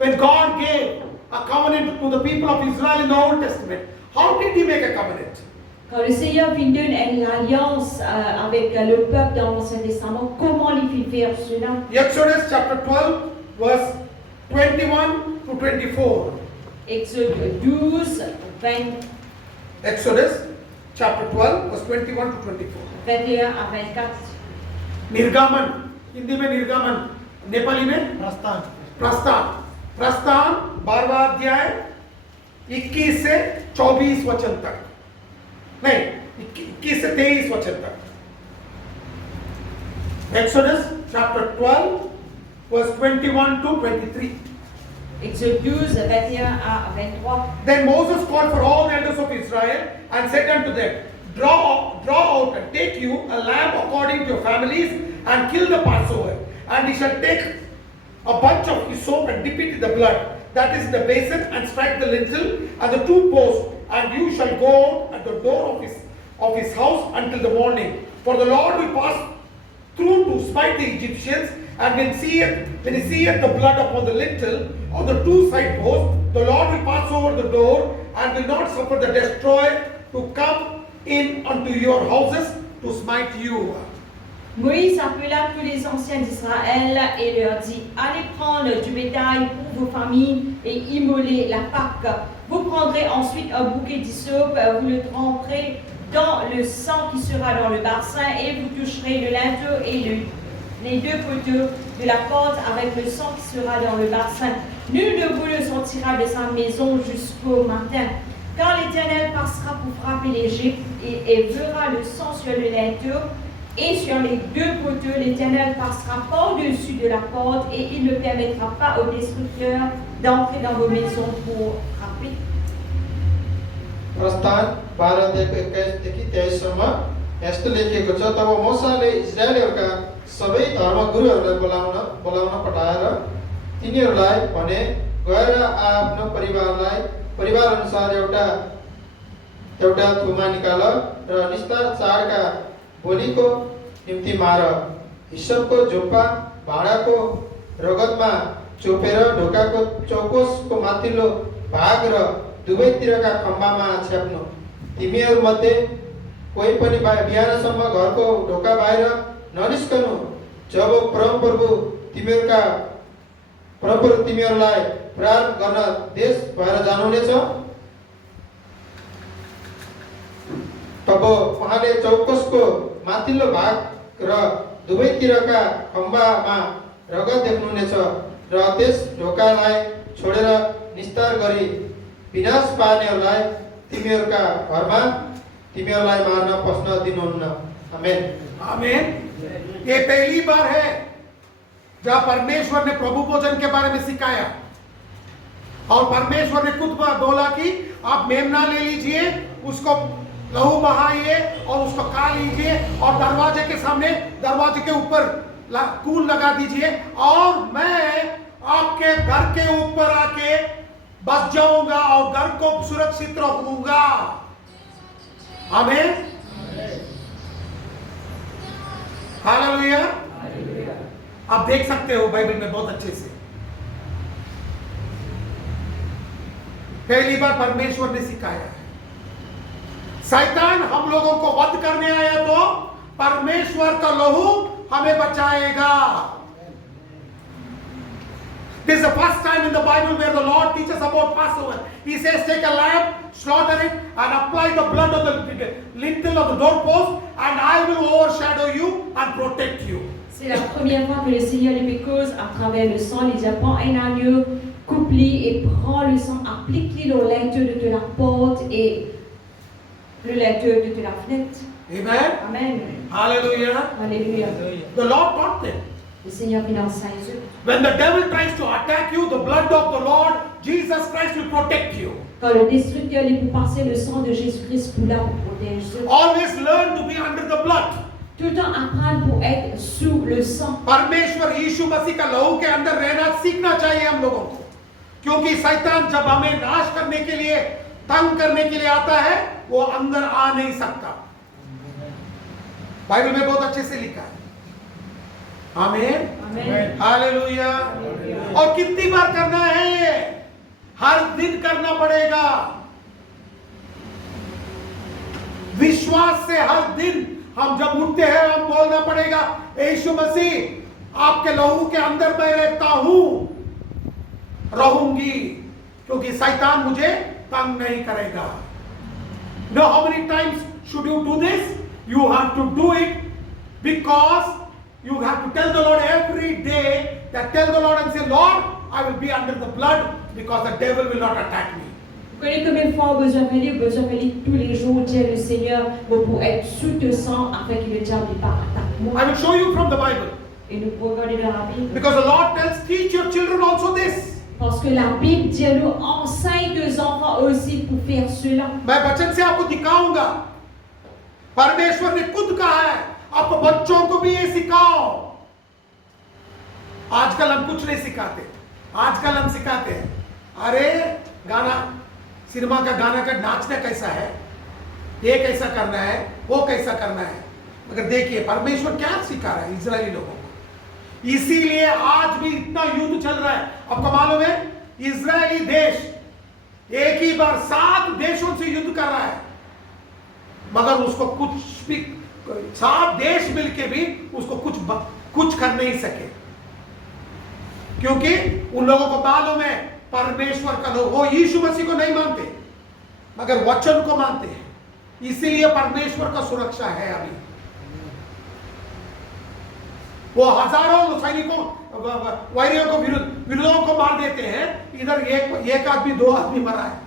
When God gave a covenant to the people of Israel in the Old Testament, how did He make a covenant? Quand le Seigneur vient d'une alliance avec le peuple dans l'Ancien Testament, comment il fit faire cela? Exodus chapter 12 verse 21 to 24. Exode 12, 20, Exodus chapter 12 verse 21 to 24. 21 à 24. निर्गमन, हिंदी में निर्गमन, नेपाली में प्रस्थान प्रस्थान 12वां अध्याय 21 से 24 वचन तक, नहीं 21 से 23 वचन तक। Exodus chapter 12 verse 21 to 23. Exode 12, 21 à 23. Then Moses called for all the elders of Israel and said unto them, Draw out and take you a lamb according to your families and kill the Passover. And ye shall take a bunch of hyssop and dip it in the blood that is in the basin and strike the lintel and the two posts, and you shall go at the door of his house until the morning. For the Lord will pass through to smite the Egyptians, and when he seeth the blood upon the lintel of the two side posts, the Lord will pass over the door and will not suffer the destroyer to come in unto your houses to smite you. Moïse appela tous les anciens d'Israël et leur dit, allez prendre du bétail pour vos familles et immoler la Pâque. Vous prendrez ensuite un bouquet d'hysope, vous le tremperez dans le sang qui sera dans le bassin et vous toucherez le linteau et les deux poteaux de la porte avec le sang qui sera dans le bassin. Nul de vous ne sortira de sa maison jusqu'au matin. Car l'Éternel passera pour frapper l'Égypte et verra le sang sur le linteau Et sur les deux poteaux, l'Éternel passera par-dessus de la porte et il ne permettra pas aux destructeurs d'entrer dans vos maisons pour frapper. प्रस्थान 12:21 देखि 23 सम्म यस्तो लेखिएको छ। तब मोसाले इस्राएलीहरूका सबै धर्मगुरुहरूलाई बोलाउन पठाएर तिनीहरूलाई भने, गएर आफ्नो परिवार अनुसार एउटा थुमा निकाल र निस्तार चाडका भोलिको निम्ति मार। हिस्सपको झुप्पा भाँडाको रगतमा चोपेर ढोकाको चौकोसको माथिल्लो भाग र दुवैतिरका खम्बामा छ्याप्नु। तिमीहरूमध्ये कोही पनि बिहानसम्म घरको ढोका बाहिर ननिस्कनु, जब परमप्रभु तिमीहरूलाई प्रहार गर्न देश भएर जानुहुनेछ। तब उहाँले चौकोसको माथिल्लो भाग र दुवैतिरका खम्बामा रगत देख्नुहुनेछ र त्यस ढोकालाई छोडेर निस्तार गरी विनाश पार्नेहरूलाई तिमीहरूका घरमा तिमीहरूलाई मार्न पस्न दिनुहुन्न। आमेन। आमेन। ये पहली बार है जब परमेश्वर ने प्रभु भोजन के बारे में सिखाया और परमेश्वर ने खुद बोला कि आप मेमना ले लीजिए, उसको लहू बहाइए और उसको खा लीजिए और दरवाजे के सामने दरवाजे के ऊपर कूल लगा दीजिए और मैं आपके घर के ऊपर आके बस जाऊंगा और घर को सुरक्षित रखूंगा। आमीन। हालेलुया। आप देख सकते हो बाइबल में बहुत अच्छे से पहली बार परमेश्वर ने सिखाया है। शैतान हम लोगों को वध करने आया तो परमेश्वर का लहू हमें बचाएगा। This is the first time in the Bible where the Lord teaches about Passover. He says, take a lamb, slaughter it, and apply the blood of the lintel of the doorpost, and I will overshadow you and protect you. C'est la première fois que le Seigneur les cause à travers le sang. Il dit, prends un agneau, coupe-le et prends le sang, applique-le au linteau de la porte et le linteau de la fenêtre. Amen. Amen. Hallelujah. Alléluia. The Lord taught them. Le Seigneur vient enseigner eux. When the devil tries to attack you, the blood of the Lord Jesus Christ will protect you. Quand le destructeur les peut passer, le sang de Jésus-Christ pour là pour protéger. Always learn to be under the blood. Tout le temps apprendre pour être sous le sang. परमेश्वर यीशु मसीह का लहू के अंदर रहना सीखना चाहिए हम लोगों को, क्योंकि शैतान जब हमें नाश करने के लिए, तंग करने के लिए आता है, वो अंदर आ नहीं सकता। बाइबल में बहुत अच्छे से लिखा है। आमीन। हालेलुया। और कितनी बार करना है ये? हर दिन करना पड़ेगा। विश्वास से हर दिन हम जब उठते हैं हम बोलना पड़ेगा, यीशु मसीह आपके लहू के अंदर मैं रहता हूं, रहूंगी, क्योंकि शैतान मुझे तंग नहीं करेगा। Know how many times should you do this? You have to do it because you have to tell the Lord every day, that tell the Lord and say, Lord, I will be under the blood because the devil will not attack me. Vous connaissez combien de fois besoin de tous les jours, dire le Seigneur pour être sous le sang afin que le diable ne pas attaque moi. I will show you from the Bible. Et nous pouvons regarder dans la Bible. Because the Lord tells, teach your children also this. Parce que la Bible dit à nous, enseigne aux enfants aussi pour faire cela. मैं वचन से आपको दिखाऊंगा। परमेश्वर ने खुद कहा है, आप बच्चों को भी ये सिखाओ। आजकल हम कुछ नहीं सिखाते। आजकल हम सिखाते हैं, अरे गाना, सिनेमा का गाना का नाचना कैसा है, ये कैसा करना है, वो कैसा करना है। मगर देखिए परमेश्वर क्या सिखा रहा है इजरायली लोगों को। इसीलिए आज भी इतना युद्ध चल रहा है। आपको मालूम है, इजरायली देश एक ही बार 7 देशों से युद्ध कर रहा है, मगर उसको कुछ भी, 7 देश मिलके भी उसको कुछ कर नहीं सके, क्योंकि उन लोगों को मालूम है परमेश्वर का लोग, वो यीशु मसीह को नहीं मानते मगर वचन को मानते हैं। इसीलिए परमेश्वर का सुरक्षा है। अभी वो हजारों सैनिकों, वैरियों को, विरोधियों को मार देते हैं, इधर एक आदमी 2 आदमी मरा है,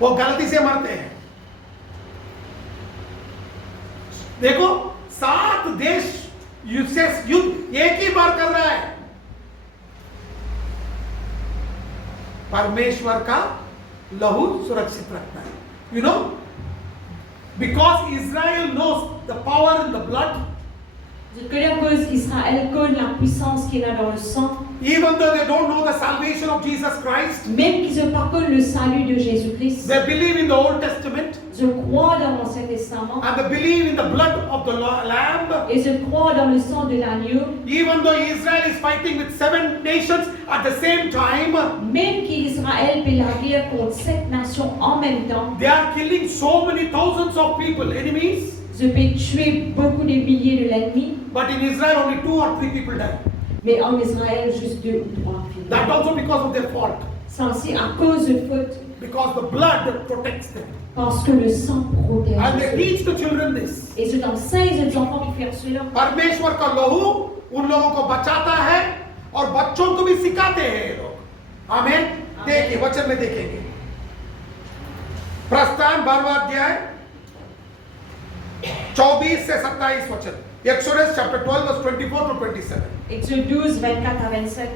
वो गलती से मरते हैं। देखो 7 देश युद्ध एक ही बार कर रहा है। परमेश्वर का लहू सुरक्षित रखता है। You know, because Israel knows the power in the blood. À cause Israël connaît la puissance qu'il a dans le sang. Even though they don't know the salvation of Jesus Christ, Même qu'ils ne pas connent le salut de Jésus-Christ. they believe in the Old Testament Je crois dans l'Ancien Testament. and they believe in the blood of the Lamb. Et je crois dans le sang de l'agneau. Even though Israel is fighting with 7 nations at the same time, Même qu'Israël fait la guerre contre 7 nations en même temps. they are killing so many thousands of people, enemies. Je peux tuer beaucoup de milliers de l'ennemi. But in Israel, only 2 or 3 people die. Mais en Israël, juste 2 ou 3 filles. That also because of their fault. Ça aussi à cause de faute. Because the blood protects them. Parce que le sang protège. And they teach the children this. Et c'est enseigne aux enfants qui font cela. परमेश्वर का लहू उन लोगों को बचाता है और बच्चों को भी सिखाते हैं ये लोग। आमीन। देखिए वचन में देखेंगे। प्रस्थान 12वां अध्याय 24 से 27 वचन। Exodus chapter 12 verse 24 to 27. Exode 12, 24 à 27.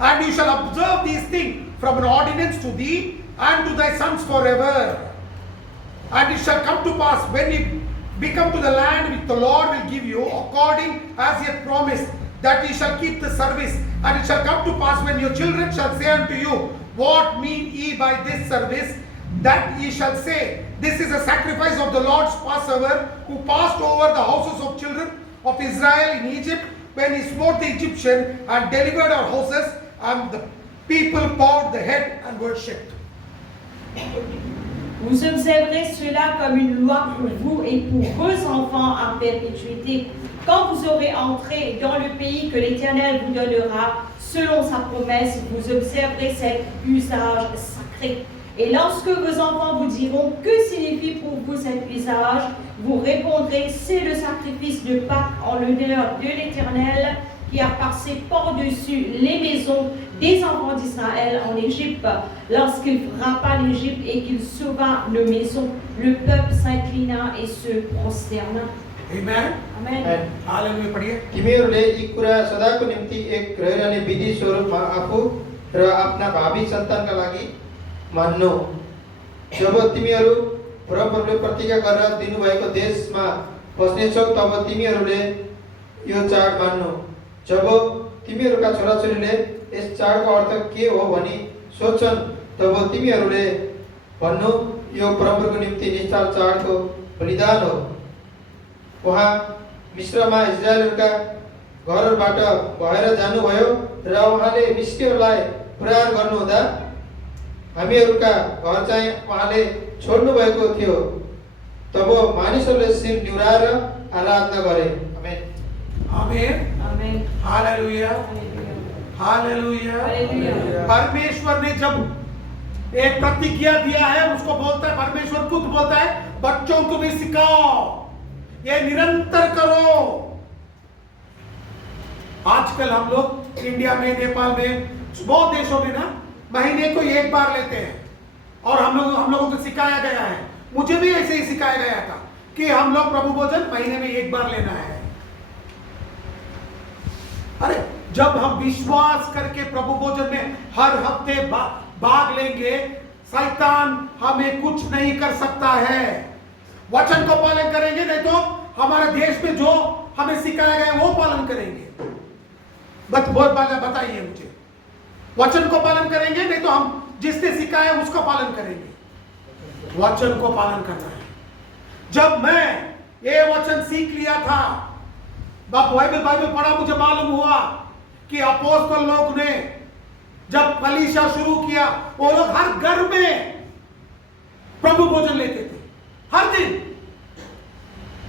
And you shall observe these things from an ordinance to thee and to thy sons forever. And it shall come to pass when ye become to the land which the Lord will give you, according as he hath promised, that ye shall keep the service. And it shall come to pass when your children shall say unto you, what mean ye by this service? That ye shall say, this is a sacrifice of the Lord's Passover, who passed over the houses of children of Israel in Egypt, when he smote the Egyptian and delivered our houses, and the people bowed the head and worshipped. Vous observerez cela comme une loi pour vous et pour vos enfants à perpétuité. Quand vous aurez entré dans le pays que l'Éternel vous donnera, selon sa promesse, vous observerez cet usage sacré. Et lorsque vos enfants vous diront que signifie pour vous cet usage, vous répondrez, c'est le sacrifice de Pâques en l'honneur de l'Éternel qui a passé par-dessus les maisons des enfants d'Israël en Égypte, lorsqu'il frappa l'Égypte et qu'il sauva nos maisons. Le peuple s'inclina et se prosterna. Amen. Amen. Hallelujah पढ़िए। तिमीहरूले यी कुरा सदाको निम्ति एक रहने विधि स्वरूपमा आफू र आफ्ना भावी सन्तानका लागि मान्नु। जब तिमीहरू परमप्रभुले प्रतिज्ञा गरेर दिनुभएको देशमा बस्नेछौ तब तिमीहरूले यो चाड मान्नु। जब तिमीहरूका छोराछोरीले यस चाडको अर्थ के हो भनी सोध्छन् तब तिमीहरूले भन्नु यो परमप्रभुको निम्ति निष्ठा चाडको बलिदान हो। उहाँ मिश्रमा इजरायलहरूका घरहरूबाट भएर जानुभयो र उहाँले मिस्रीहरूलाई प्रहार गर्नुहुँदा हामीहरूका घर चाहिँ उहाँले छोड्नु भएको थियो। तब मानिसहरूले सिर निहुराएर आराधना गरे। आमेन। आमेन। Amen. हालेलुया। हालेलुया। हालेलुया। परमेश्वर ने जब एक प्रतिज्ञा दिया है, उसको बोलता है, परमेश्वर खुद बोलता है, बच्चों को भी सिखाओ, ये निरंतर करो। आजकल हम लोग इंडिया में, नेपाल में, बहुत देशों में ना महीने को एक बार लेते हैं और हम लोगों को सिखाया गया है, मुझे भी ऐसे ही सिखाया गया था कि हम लोग प्रभु भोजन महीने में एक बार लेना है। अरे जब हम विश्वास करके प्रभु भोजन में हर हफ्ते भाग लेंगे, शैतान हमें कुछ नहीं कर सकता है। वचन को पालन करेंगे, नहीं तो हमारे देश में जो हमें सिखाया गया वो पालन करेंगे। बताइए मुझे, वचन को पालन करेंगे, नहीं तो हम जिसने सिखाया उसका पालन करेंगे। वचन को पालन करना है। जब मैं ये वचन सीख लिया था, बाइबल पढ़ा, मुझे मालूम हुआ कि अपोस्तल लोग ने जब कलीसिया शुरू किया, वो लोग हर घर में प्रभु भोजन लेते थे, हर दिन।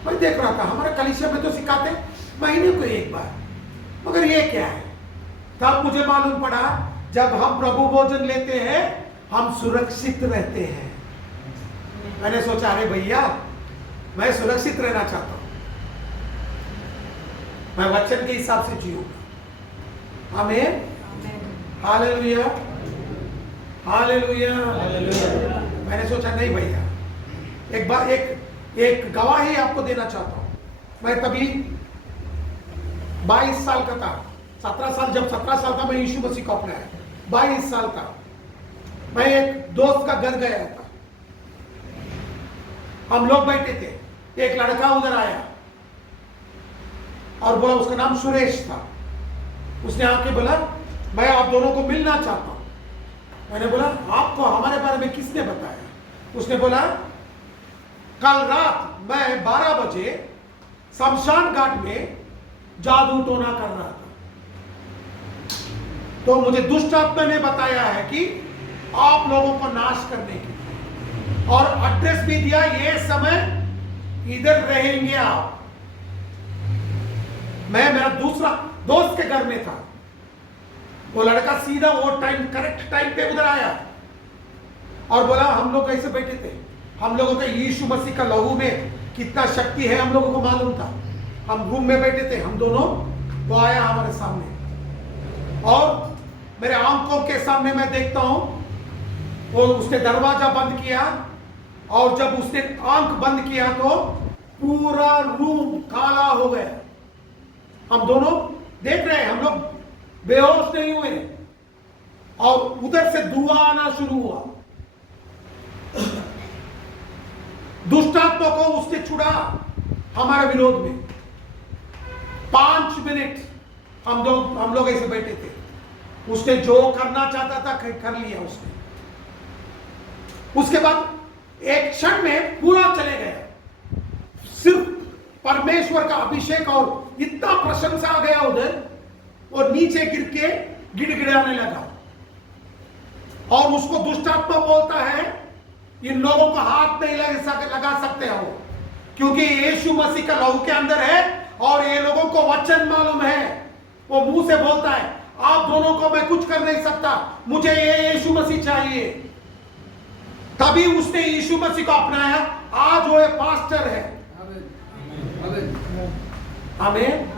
मैं देख रहा था हमारे कलीसिया में तो सिखाते महीने को एक बार, मगर ये क्या है? तब मुझे मालूम पड़ा, जब हम प्रभु भोजन लेते हैं हम सुरक्षित रहते हैं। मैंने सोचा, अरे भैया मैं सुरक्षित रहना चाहता हूं, मैं वचन के हिसाब से जीऊंगा। आमीन। हालेलुया। हालेलुया। मैंने सोचा नहीं भैया, एक बार एक गवाही आपको देना चाहता हूं। मैं तभी 22 साल का था, 17 साल, जब 17 साल था मैं यीशु मसीह को अपनाया, 22 साल था। मैं एक दोस्त का घर गया था, हम लोग बैठे थे, एक लड़का उधर आया और बोला, उसका नाम सुरेश था। उसने आके बोला, मैं आप दोनों को मिलना चाहता हूं। मैंने बोला, आपको हमारे बारे में किसने बताया? उसने बोला, कल रात मैं 12 बजे शमशान घाट में जादू टोना कर रहा था, तो मुझे दुष्ट आत्मा ने बताया है कि आप लोगों को नाश करने की, और एड्रेस भी दिया, ये समय इधर रहेंगे आप। मैं मेरा दूसरा दोस्त के घर में था, वो लड़का सीधा वो टाइम, करेक्ट टाइम पे उधर आया और बोला, हम लोग कैसे बैठे थे, हम लोगों को यीशु मसीह का लहू में कितना शक्ति है हम लोगों को मालूम था। हम रूम में बैठे थे, हम दोनों, वो आया हमारे सामने और मेरे आंखों के सामने मैं देखता हूं, वो उसने दरवाजा बंद किया, और जब उसने आंख बंद किया तो पूरा रूम काला हो गया। हम दोनों देख रहे हैं, हम लोग बेहोश नहीं हुए, और उधर से धुआं आना शुरू हुआ। दुष्टात्मा को उसने छुड़ा हमारे विरोध में। 5 मिनट हम लोग ऐसे बैठे थे, उसने जो करना चाहता था कर लिया उसने। उसके बाद एक क्षण में पूरा चले गया, सिर्फ परमेश्वर का अभिषेक और इतना प्रशंसा आ गया उधर, और नीचे गिर के गिड़गिड़ाने लगा। और उसको दुष्टात्मा बोलता है, इन लोगों को हाथ नहीं लगा सकते हो, क्योंकि यीशु मसीह का लहू के अंदर है और ये लोगों को वचन मालूम है। वो मुंह से बोलता है, आप दोनों को मैं कुछ कर नहीं सकता, मुझे ये यीशु मसीह चाहिए। तभी उसने यीशु मसीह को अपनाया, आज वो पास्टर है। आमेन।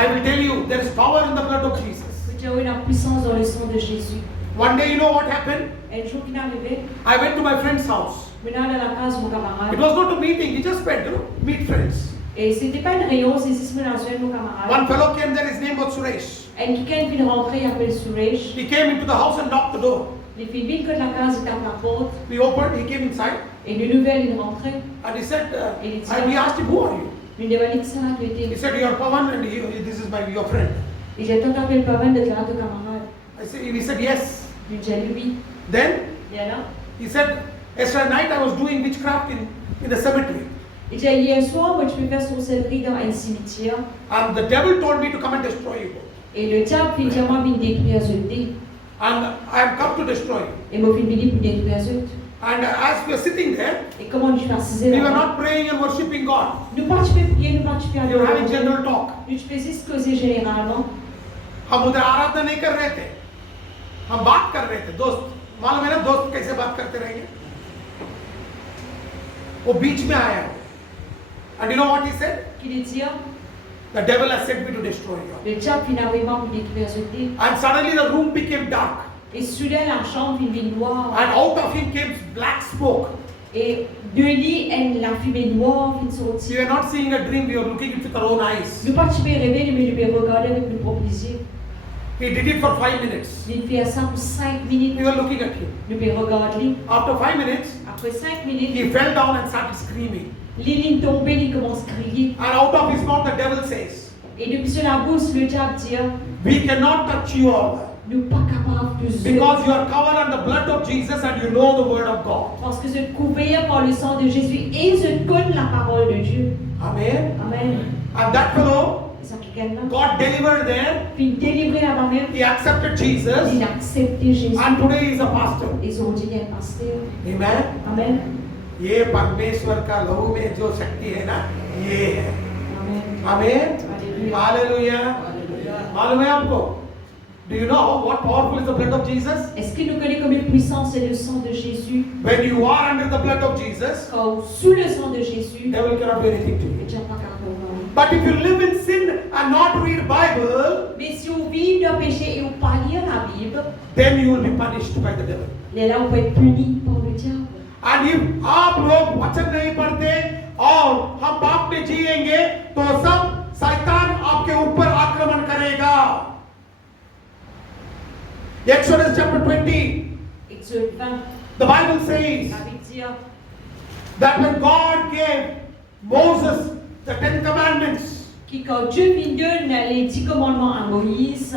I will tell you, there is power in the blood of Jesus. Je veux dire, oui, la puissance dans le sang de Jésus. One day, you know what happened? Et le jour qui est arrivé, I went to my friend's house. je venais à la casa de mon It camarade. was not a meeting, he just went, meet friends. Et c'était pas une réunion, c'est juste mélanger avec mon camarade. One fellow came there, his name was Suresh. Et quelqu'un vient de rentrer, il appelle Suresh. He came into the house and knocked the door. Les filles viennent que de la case, il tape la porte. We opened, he came inside, Et le nouvel, il est rentré. and he said, Il dit, and we asked him, who are you? Il demandait qui ça, tu He étais. said, you are Pawan, and this is your friend. Et j'ai tout appelé le parrain de ton camarade. He said, yes. Je lui ai dit, oui. Then, Et alors? he said, yesterday night I was doing witchcraft in the cemetery. Il dit, hier soir, moi, je peux faire sorcellerie dans un cimetière. And the devil told me to come and destroy you. Et le diable, finalement, vient détruire Zut. And I have come to destroy you. Et moi, je viens pour détruire Zut. And as we were sitting there, Et comment je fais assisé we were là? not praying and worshipping God. Nous pas tu peux prier, nous pas tu peux We were having aller. general talk. Nous tu peux juste causer généralement. हम उधर आराधना नहीं कर रहे थे, हम बात कर रहे थे। दोस्त, मालूम है ना दोस्त कैसे बात करते रहेंगे? वो बीच में आया, and you know what he said? Qu'il dit, The devil has sent me to destroy you. le diable finalement pour détruire Zut. And suddenly the room became dark, Et soudain, la chambre vient noire. and out of him came black smoke. Et de lit, la fumée noire vient We sortir. were not seeing a dream; we were looking it with our own eyes. Nous pas tu peux rêver, mais nous pouvons regarder avec nos propres yeux. He did it for 5 minutes. Nous fait ça pour 5 We minutes. were looking at him. Nous pouvons regarder. After 5 minutes, Après 5 minutes, he fell down and started screaming. Lily tombe, il commence à crier. And out of his mouth, the devil says, Et depuis sur la bouche, le diable dit, "We cannot touch you all nous pas capables de se because you are covered in the blood of Jesus and you know the word of God." parce que vous êtes couverts par le sang de Jésus et vous êtes connaissez la parole de Dieu. Amen. Amen. And that fellow Et ça quelqu'un got delivered there. puis délivré là-bas même, He accepted Jesus, il a accepté Jésus. and today he is a pastor. Ils ont dit il est pasteur. Amen. Amen. ये परमेश्वर का लहू में जो शक्ति है ना, ये है। Amen. आमेन। Alléluia. हालेलुया। मालूम है आपको? Do you know what powerful is the blood of Jesus? Est-ce que nous connaissons combien de puissance est le sang de Jésus? When you are under the blood of Jesus, Quand sous le sang de Jésus, devil cannot do anything to le you. diable pas capable. But if you live in sin and not read Bible, Mais si on vit dans le péché et on pas lire la Bible, then you will be punished by the devil. là on peut être puni par le diable. And if आप लोग वचन नहीं पढ़ते और हम पाप में जिएंगे तो Exodus chapter 20, Exode 20, the Bible says avec dire that when God gave Moses the 10 commandments, que quand Dieu vint donner les 10 commandements à Moïse,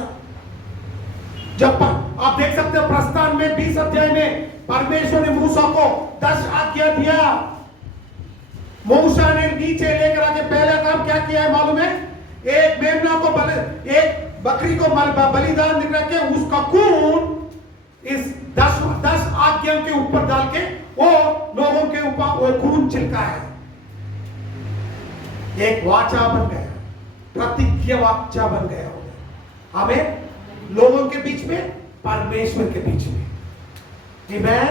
जब आप देख सकते हो प्रस्थान में 20 अध्याय में परमेश्वर ने मूसा को 10 आज्ञा दिया। मूसा ने नीचे लेकर आके पहला काम क्या किया है मालूम है? एक मेमना को एक बकरी को बलिदान करके उसका खून इस 10 आज्ञा के ऊपर डाल के वो लोगों के ऊपर वो खून छिड़का है। एक वाचा बन गया, प्रतिज्ञा वाचा बन गया हो। हमें लोगों के बीच में, परमेश्वर के बीच में। Amen.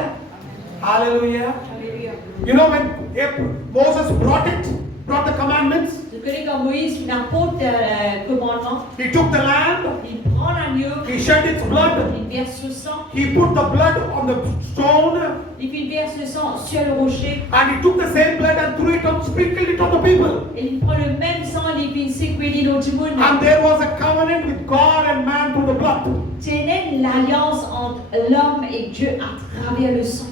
Hallelujah. Alléluia. You know when Moses brought the commandments, Vous connaissez quand Moïse il apporte le commandement, he took the lamb, il prend l'agneau, he shed its blood, il verse le sang, he put the blood on the stone, il verse le sang sur le rocher, and he took the same blood and threw it on, sprinkled it on the people. et il prend le même sang, il vient séqueler dans du monde. And there was a covenant with God and man through the blood. C'est l'alliance entre l'homme et Dieu à travers le sang.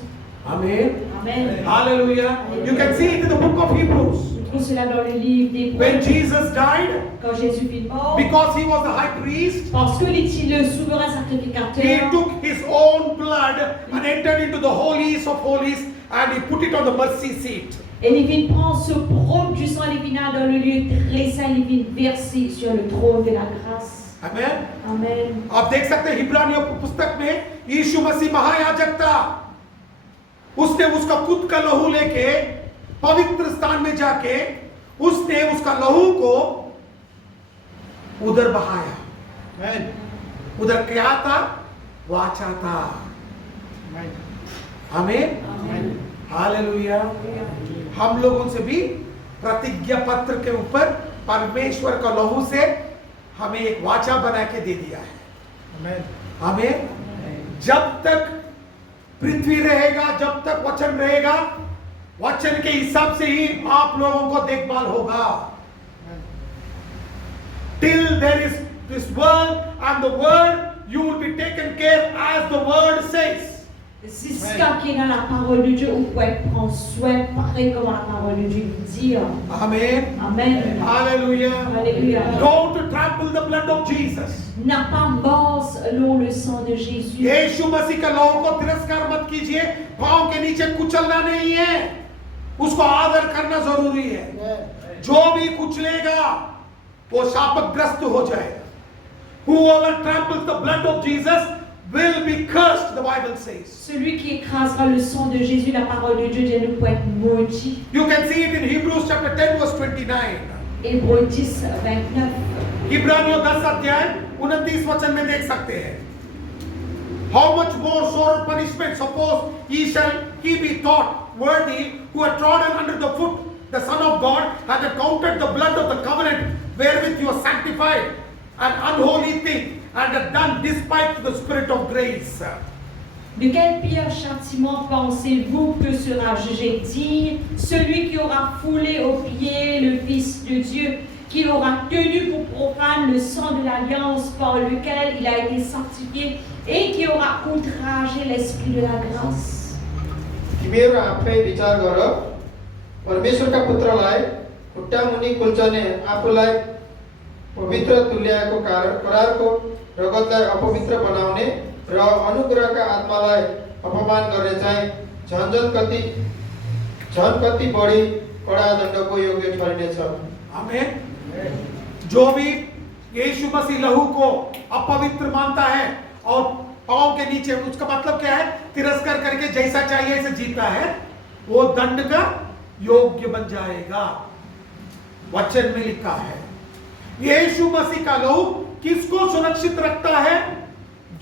Amen. Amen. Hallelujah. You can see it in the book of Hebrews. On trouve cela dans le livre des When Hébreux. Jesus died, Quand Jésus fut mort, because he was the high priest, parce qu'il est le souverain he sacrificateur, took his own blood and entered into the holies of holies and he put it on the mercy seat. et il vient prendre ce propre du sang, il vient dans le lieu très saint, il vient verser sur le trône de la grâce. Amen. Amen. आप देख सकते हैं इब्रानियों पुस्तक में यीशु मसीह महायाजक था। उसने उसका खुद का लहू लेके पवित्र स्थान में जाके उसने उसका लहू को उधर बहाया। उधर क्या था? वाचा था। आमीन। हालेलुया। हम लोगों से भी प्रतिज्ञा पत्र के ऊपर परमेश्वर का लहू से हमें एक वाचा बना के दे दिया है। हमें जब तक पृथ्वी रहेगा, जब तक वचन रहेगा, वचन के हिसाब से ही आप लोगों को देखभाल होगा। Till there is this world and the word, you will be taken care as the word says. Jusqu'à qu'il y a la parole de Dieu, vous pouvez prendre soin, pareil comme la parole de Dieu dit. Amen. Amen. Hallelujah. Alléluia. Don't trample the blood of Jesus. N'a pas mort selon le sang de Jésus. यीशु मसीह का लहू को तिरस्कार मत कीजिए। पांव के नीचे कुचलना नहीं है, उसको आदर करना जरूरी है। जो भी कुचलेगा वो शापग्रस्त हो जाएगा। Whoever tramples the blood of Jesus will be cursed, the Bible says. Celui qui écrasera le sang de Jésus, la parole de Dieu dit, ne peut être maudit. You can see it in Hebrews chapter 10 verse 29. Hébreux 10, 29. इब्रानियों 10 अध्याय 29 वचन में देख सकते हैं। How much more sore punishment suppose he be thought worthy who had trodden under the foot the Son of God, had counted the blood of the covenant wherewith you are sanctified an unholy thing, and had done despite to the Spirit of grace. De quel pire châtiment pensez-vous que sera jugé digne celui qui aura foulé aux pieds le Fils de Dieu, qui aura tenu pour profane le sang de l'alliance par lequel il a été sanctifié et qui aura outragé l'Esprit de la grâce? तिमीहरू आफै विचार गर, परमेश्वरका पुत्रलाई खुट्टा मुनि कुल्चने आफूलाई पवित्र तुल्याएको करारको रगतलाई अपवित्र बनाउने र अनुग्रहका आत्मालाई अपमान गर्ने चाहिँ झन् कति बढी कडा दण्डको योग्य ठहरिनेछ। आमेन। जो भी यीशु मसीह लहू को अपवित्र मानता है और पांव के नीचे, उसका मतलब क्या है? तिरस्कार करके जैसा चाहिए ऐसे जीता है, वो दंड का योग्य बन जाएगा। वचन में लिखा है। यीशु मसीह का लहू किसको सुरक्षित रखता है?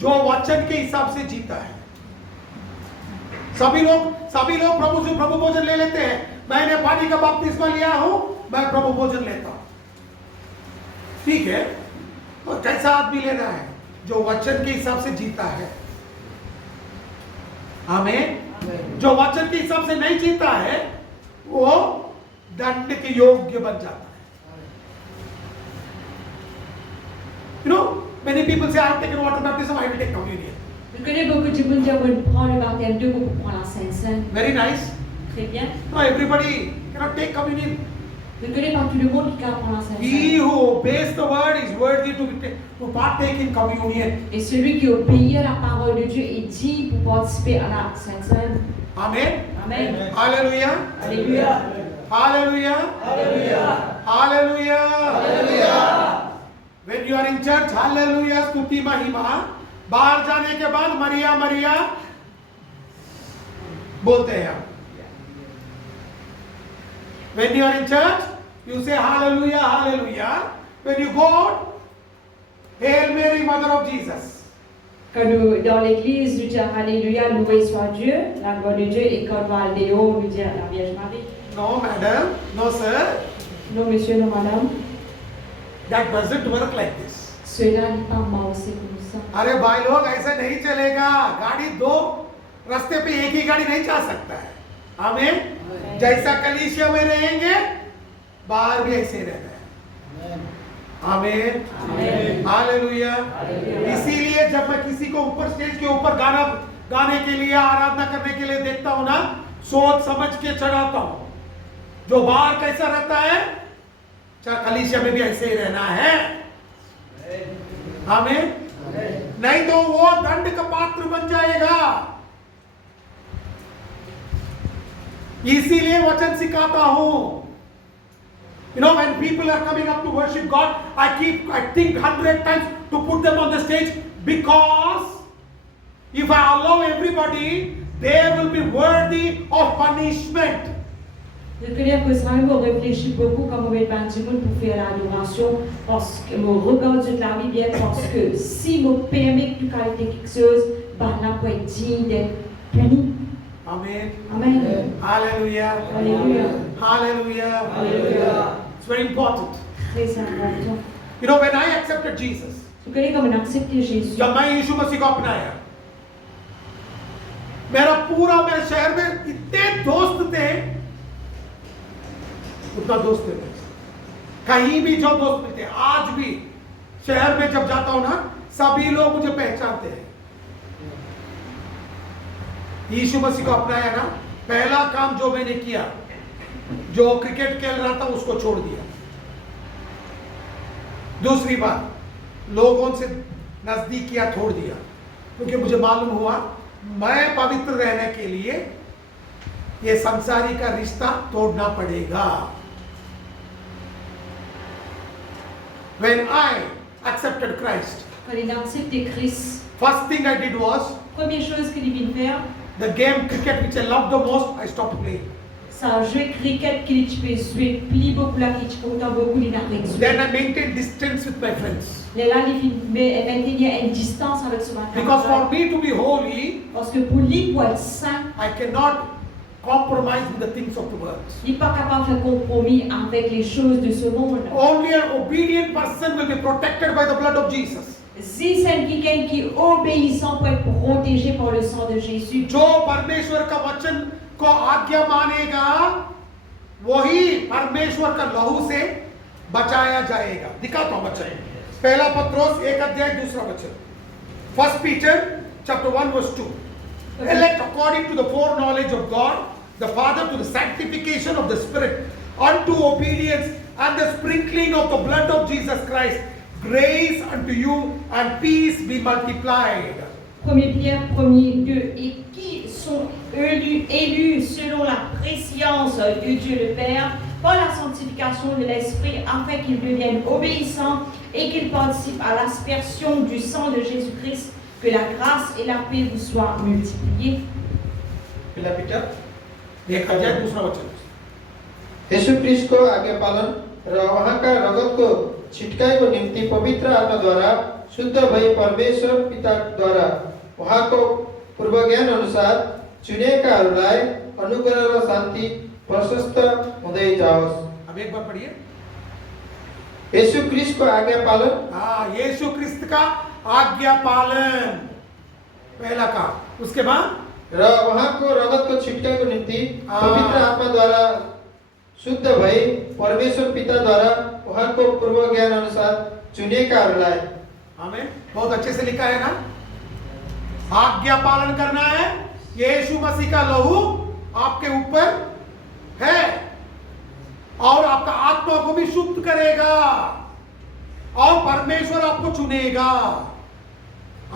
जो वचन के हिसाब से जीता है। सभी लोग प्रभु भोजन ले लेते हैं। मैंने पानी का बपतिस्मा लिया हूं, मैं प्रभु भोजन लेता हूं। ठीक है, तो कैसा आदमी ले रहा है? जो वचन के हिसाब से जीता है। आमीन। जो वचन के हिसाब से नहीं जीता है, वो दंड के योग्य बन जाता है। You know, many people say, I have taken water baptism, I will take communion. connais beaucoup de monde qui prend le baptême d'eau pour prendre la Sainte Seine. Very nice. Très bien. No, everybody cannot take communion. Je ne connais pas tout le monde qui peut prendre la Sainte He Seine. who obeys the word is worthy to partake in communion. Et celui qui obéit à la parole de Dieu est digne pour participer à la Sainte Seine. Amen. Amen. Hallelujah. Alléluia. Hallelujah. Hallelujah. Hallelujah. When you are in church, hallelujah, स्तुति महिमा. बाहर जाने के बाद मरिया मरिया बोलते हैं आप. When you are in church, you say hallelujah, hallelujah. When you go out, Hail Mary, Mother of Jesus. Quand nous, dans l'église, nous disons Alléluia, loué soit Dieu, la gloire de Dieu, et quand on va à Léo, nous disons la Vierge Marie. No, madam. No, sir. Non, monsieur, non, madame. That doesn't work like this. Cela n'est pas marché comme ça. अरे भाई लोग ऐसा नहीं चलेगा. गाड़ी दो रास्ते पे एक ही गाड़ी नहीं जा सकता है. आमीन. जैसा कलीसिया में रहेंगे बाहर भी ऐसे रहना है. आमीन. हालेलुया. इसीलिए जब मैं किसी को ऊपर स्टेज के ऊपर गाने के लिए आराधना करने के लिए देखता हूँ ना, सोच समझ के चढ़ाता हूँ. जो बाहर कैसा रहता है, चाहे कलीसिया में भी ऐसे ही रहना है. आमीन. नहीं तो वो दंड का पात्र बन जाएगा. इसीलिए वचन सिखाता हूं. You know, when people are coming up to worship God, I think 100 times to put them on the stage, because if I allow everybody, they will be worthy of punishment. Je peux dire que ça me réfléchit beaucoup quand on met le du monde pour faire l'adoration, parce que je regarde toute la Bible, parce que si je permets que tu qualité quelque chose, ben là pour être digne d'être puni. Amen. Amen. Hallelujah. Alléluia. Hallelujah. Alléluia. It's very important. Très important. You know, when I accepted Jesus, Tu connais comme on a accepté Jésus. जब मैं यीशु मसीह को अपनाया, मेरे शहर में इतने दोस्त थे, उतना दोस्त थे कहीं भी जो दोस्त मिलते, आज भी शहर में जब जाता हूं ना, सभी लोग मुझे पहचानते हैं. यीशु मसीह को अपनाया ना, पहला काम जो मैंने किया, जो क्रिकेट खेल रहा था उसको छोड़ दिया. दूसरी बात, लोगों से नजदीकियां छोड़ दिया, क्योंकि मुझे मालूम हुआ मैं पवित्र रहने के लिए ये संसारी का रिश्ता तोड़ना पड़ेगा. When I accepted Christ, Quand il a accepté Christ, first thing I did was, première chose qu'il vient faire, the game cricket which I loved the most, I stopped playing. ça jouer cricket qu'il peut jouer plus beaucoup là qu'il peut autant beaucoup il n'a pas joué. Then I maintained distance with my friends. Là il maintenir une distance avec son Because for camarade. me to be holy, Parce que pour lui pour être saint, I cannot compromise with the things of the world. il n'est pas capable de faire compromis avec les choses de ce monde. Only an obedient person will be protected by the blood of Jesus. Si c'est quelqu'un qui est obéissant pour être protégé par le sang de Jésus, जो परमेश्वर का वचन को आज्ञा मानेगा, वही परमेश्वर का लहू से बचाया जाएगा. दिखाता हूं वचन. पहला पत्रोस 1:2 First Peter chapter 1 verse 2. Elect according to the foreknowledge of God the Father to the sanctification of the Spirit unto obedience and the sprinkling of the blood of Jesus Christ. Grace unto you and peace be multiplied. 1 Pierre 1:2, et qui sont élus selon la préscience de Dieu le Père par la sanctification de l'Esprit, afin qu'ils deviennent obéissants et qu'ils participent à l'aspersion du sang de Jésus-Christ, que la grâce et la paix vous soient multipliées. एक अध्याय दूसरा वचन. यीशु ख्रीष्ट को आज्ञा पालन र उहाँका रगतको छिटकाइको निम्ति पवित्र आत्मा द्वारा शुद्ध भई परमेश्वर पिता द्वारा उहाँको पूर्वज्ञान अनुसार चुनेकाहरूलाई अनुग्रह र शान्ति प्रशस्त हुँदै जाओस्. अब एक बार पढ़िए. यीशु ख्रीष्ट को आज्ञा पालन हाँ, यीशु क्रिस्त का आज्ञा पालन पहला काम. उसके बाद र उहाँको रगतको छिटकाइको निम्ति पवित्र आत्मा द्वारा शुद्ध भई परमेश्वर पिता द्वारा उहाँको पूर्व ज्ञान अनुसार चुनेकाहरूलाई. हमें बहुत अच्छे से लिखा है ना. आज्ञा पालन करना है। यीशु मसीह का लहू आपके ऊपर है और आपका आत्मा को भी शुद्ध करेगा और परमेश्वर आपको चुनेगा।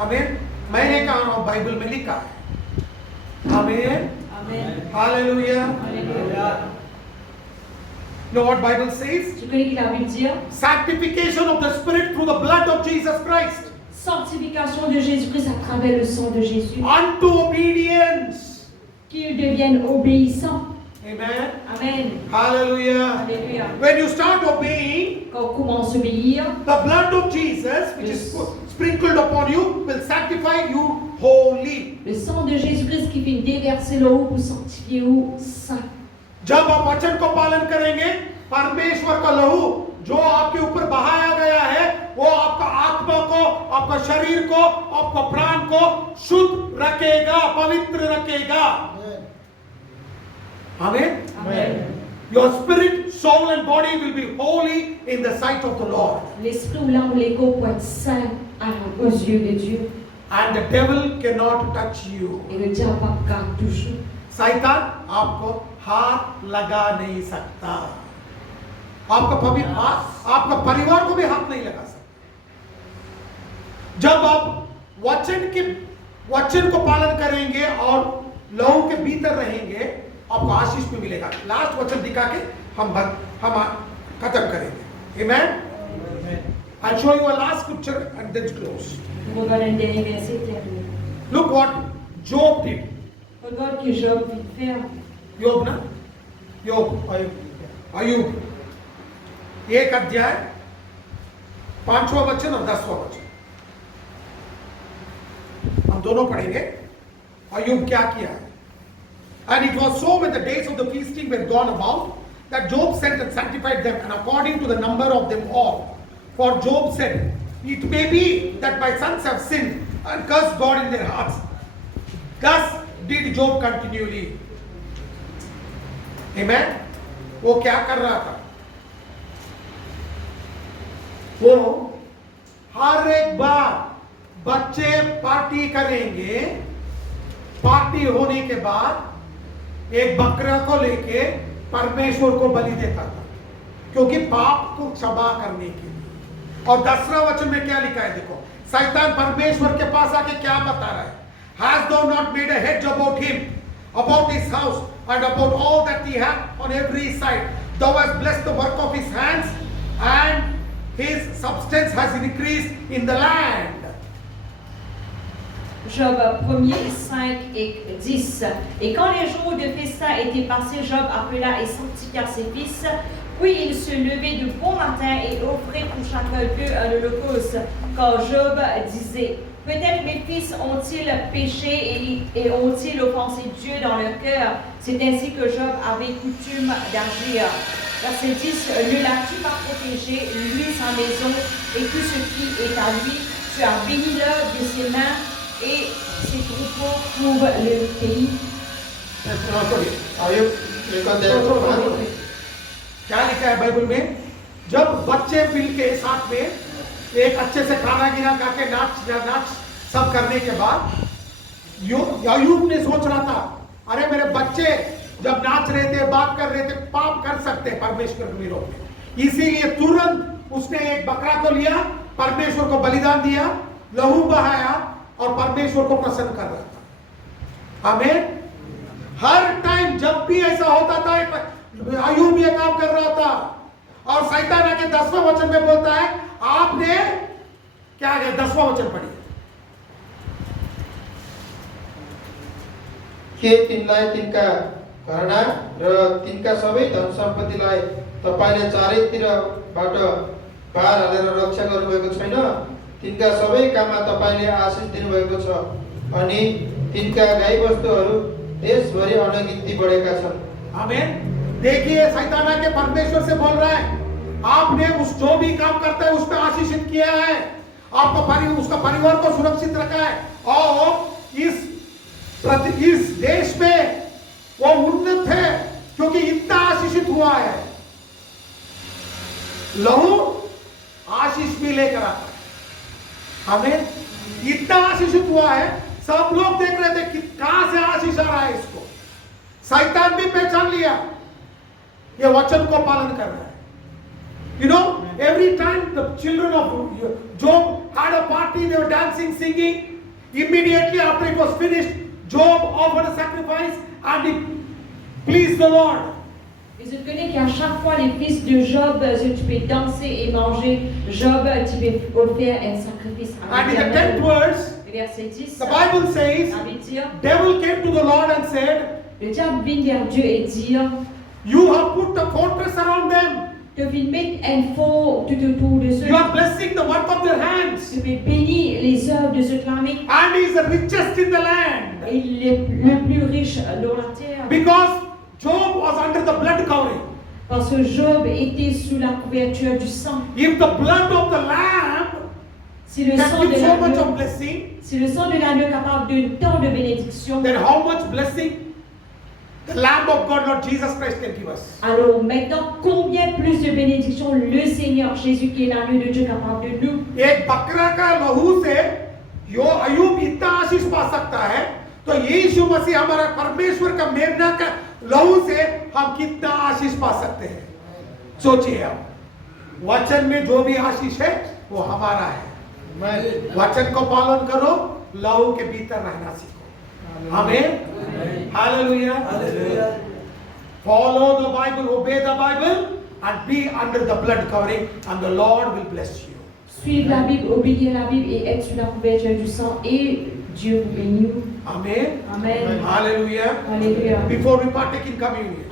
आमीन। मैंने कहा बाइबल में लिखा है। आमीन। Hallelujah. Know what Bible says? Tu connais qui la Bible dit? Sanctification of the Spirit through the blood of Jesus Christ. Sanctification de Jésus-Christ à travers le sang de Jésus. Unto obedience. Qu'ils deviennent obéissants. Amen. Amen. Hallelujah. Alléluia. When you start obeying, Quand on commence à obéir, the blood of Jesus, which is Yes. sprinkled upon you, will sanctify you wholly. le sang de Jésus-Christ qui vient déverser l'eau pour sanctifier ou saint. जब आप वचन को पालन करेंगे, परमेश्वर का लहू जो आपके ऊपर बहाया गया है, वो आपका आत्मा को, आपका शरीर को, आपका प्राण को शुद्ध रखेगा, पवित्र रखेगा। आमीन। Amen. Your spirit, soul and body will be holy in the sight of the Lord. L'esprit ou l'âme ou l'ego pour être saint aux yeux de Dieu. And the devil cannot touch you. Et le diable n'a pas toucher. शैतान आपको हाथ लगा नहीं सकता। आपका परिवार को भी हाथ नहीं लगा सकता। जब आप वचन को पालन करेंगे और लहू के भीतर रहेंगे, आपको आशीष भी मिलेगा। लास्ट वचन दिखा के हम खत्म करेंगे। Amen. I'll show you a last scripture and then close. On regarde un dernier verset terminé. Look what Job did. Regarde que Job vient faire. योग ना, योग अयुब 1 अध्याय 5वां वचन और 10वां वचन हम दोनों पढ़ेंगे। अयुब क्या किया है? And it was so when the days of the feasting were gone about that Job sent and sanctified them, and according to the number of them all. For Job said, it may be that my sons have sinned and cursed God in their hearts. Thus did Job continually. Amen. वो क्या कर रहा था? वो हर एक बार बच्चे party करेंगे, party होने के बाद एक बकरा को लेके परमेश्वर को बलि देता था, क्योंकि पाप को क्षमा करने के लिए। और 10वां वचन में क्या लिखा है? देखो, शैतान परमेश्वर के पास आके क्या बता रहा है? Hast thou not made a hedge about him, about his house, and about all that he hath on every side? Thou hast blessed the work of his hands, and his substance has increased in the land. Job 1er 5 et 10. Et quand les jours de festin étaient passés, Job appela et sanctifia ses fils. Puis il se levait de bon matin et offrait pour chacun d'eux un holocauste. Quand Job disait, peut-être mes fils ont-ils péché et ont-ils offensé Dieu dans leur cœur? C'est ainsi que Job avait coutume d'agir. Verset 10. Ne l'as-tu pas protégé, lui, sa maison, et tout ce qui est à lui? Tu as béni l'œuvre de ses mains, et ses troupeaux couvrent le pays. क्या लिखा है Bible में? जब बच्चे मिल के साथ में एक अच्छे से खाना गिना करके नाच सब करने के बाद अय्यूब ने सोच रहा था, अरे मेरे बच्चे जब नाच रहे थे, बात कर रहे थे, पाप कर सकते परमेश्वर के विरोध। इसीलिए तुरंत उसने एक बकरा को लिया, परमेश्वर को बलिदान दिया, लहू बहाया और परमेश्वर को प्रसन्न कर रहा था। आमीन। हर टाइम जब भी ऐसा होता था, अय्यूब ये काम कर रहा था। और शैतान आके 10वें वचन में बोलता है, आपने क्या है? 10वां वचन पढ़िए। के तिनलाई तिनका घरना र तिनका सबै धन सम्पत्तिलाई तपाईले चारैतिरबाट बार हालेर रक्षा गर्नुभएको छैन? तिनका सबै काममा तपाईले आशिष दिनुभएको छ, अनि तिनका गाईबस्तुहरू देशभरि अनगिन्ती बढेका छन्। आमीन। देखिए, शैतान आके परमेश्वर से बोल रहा है, आपने उस जो भी काम करता है उसमें आशीषित किया है, आपका उसका परिवार को सुरक्षित रखा है, और इस देश में वो उन्नत है क्योंकि इतना आशीषित हुआ है। लहू आशीष भी लेकर आता है। हमें इतना आशीषित हुआ है, सब लोग देख रहे थे कि कहां से आशीष आ रहा है इसको। शैतान भी पहचान लिया ये वचन को पालन कर रहा है। You know, every time the children of Job had a party, they were dancing, singing. Immediately after it was finished, Job offered a sacrifice and he pleased the Lord. Et je connais qu'à chaque fois les fils de Job, tu peux danser et manger. Job, tu peux offrir un sacrifice à And in the 10th l'Éternel. verse, Verset 10. the Bible says, La Bible dit, devil came to the Lord and said, le diable vint vers Dieu et dit, you have put a fortress around them. tu veux mettre un fort tout autour de ceux You are blessing the work of their hands. tu veux bénir les œuvres de ce clamé. And he is the richest in the land. Et le plus riche dans la terre. Because Job was under the blood covering. Parce que Job était sous la couverture du sang. If the blood of the lamb Si le can sang de give so much of l'agneau, blessing, si le sang de l'agneau est capable de tant de bénédictions, then how much blessing the Lamb of God, Lord Jesus Christ, can give us. alors maintenant, combien plus de bénédictions le Seigneur Jésus qui est l'agneau de Dieu capable de nous. एक बकरा का लहू से यो अयूब इतना आशीष पा सकता है, तो यीशु मसीह हमारा परमेश्वर का मेमना का लहू से हम कितना आशीष पा सकते हैं। सोचिए आप, वचन में जो भी आशीष है वो हमारा है। वचन को पालन करो, लहू के भीतर रहना सीखो। आमीन। Hallelujah. Follow the Bible, obey the Bible, and be under the blood covering, and the Lord will bless you. Suivre la Bible, obéir la Bible et être sous la couverture du sang et Dieu vous bénit. Amen. Amen. Hallelujah. Alléluia. Before we partake in communion.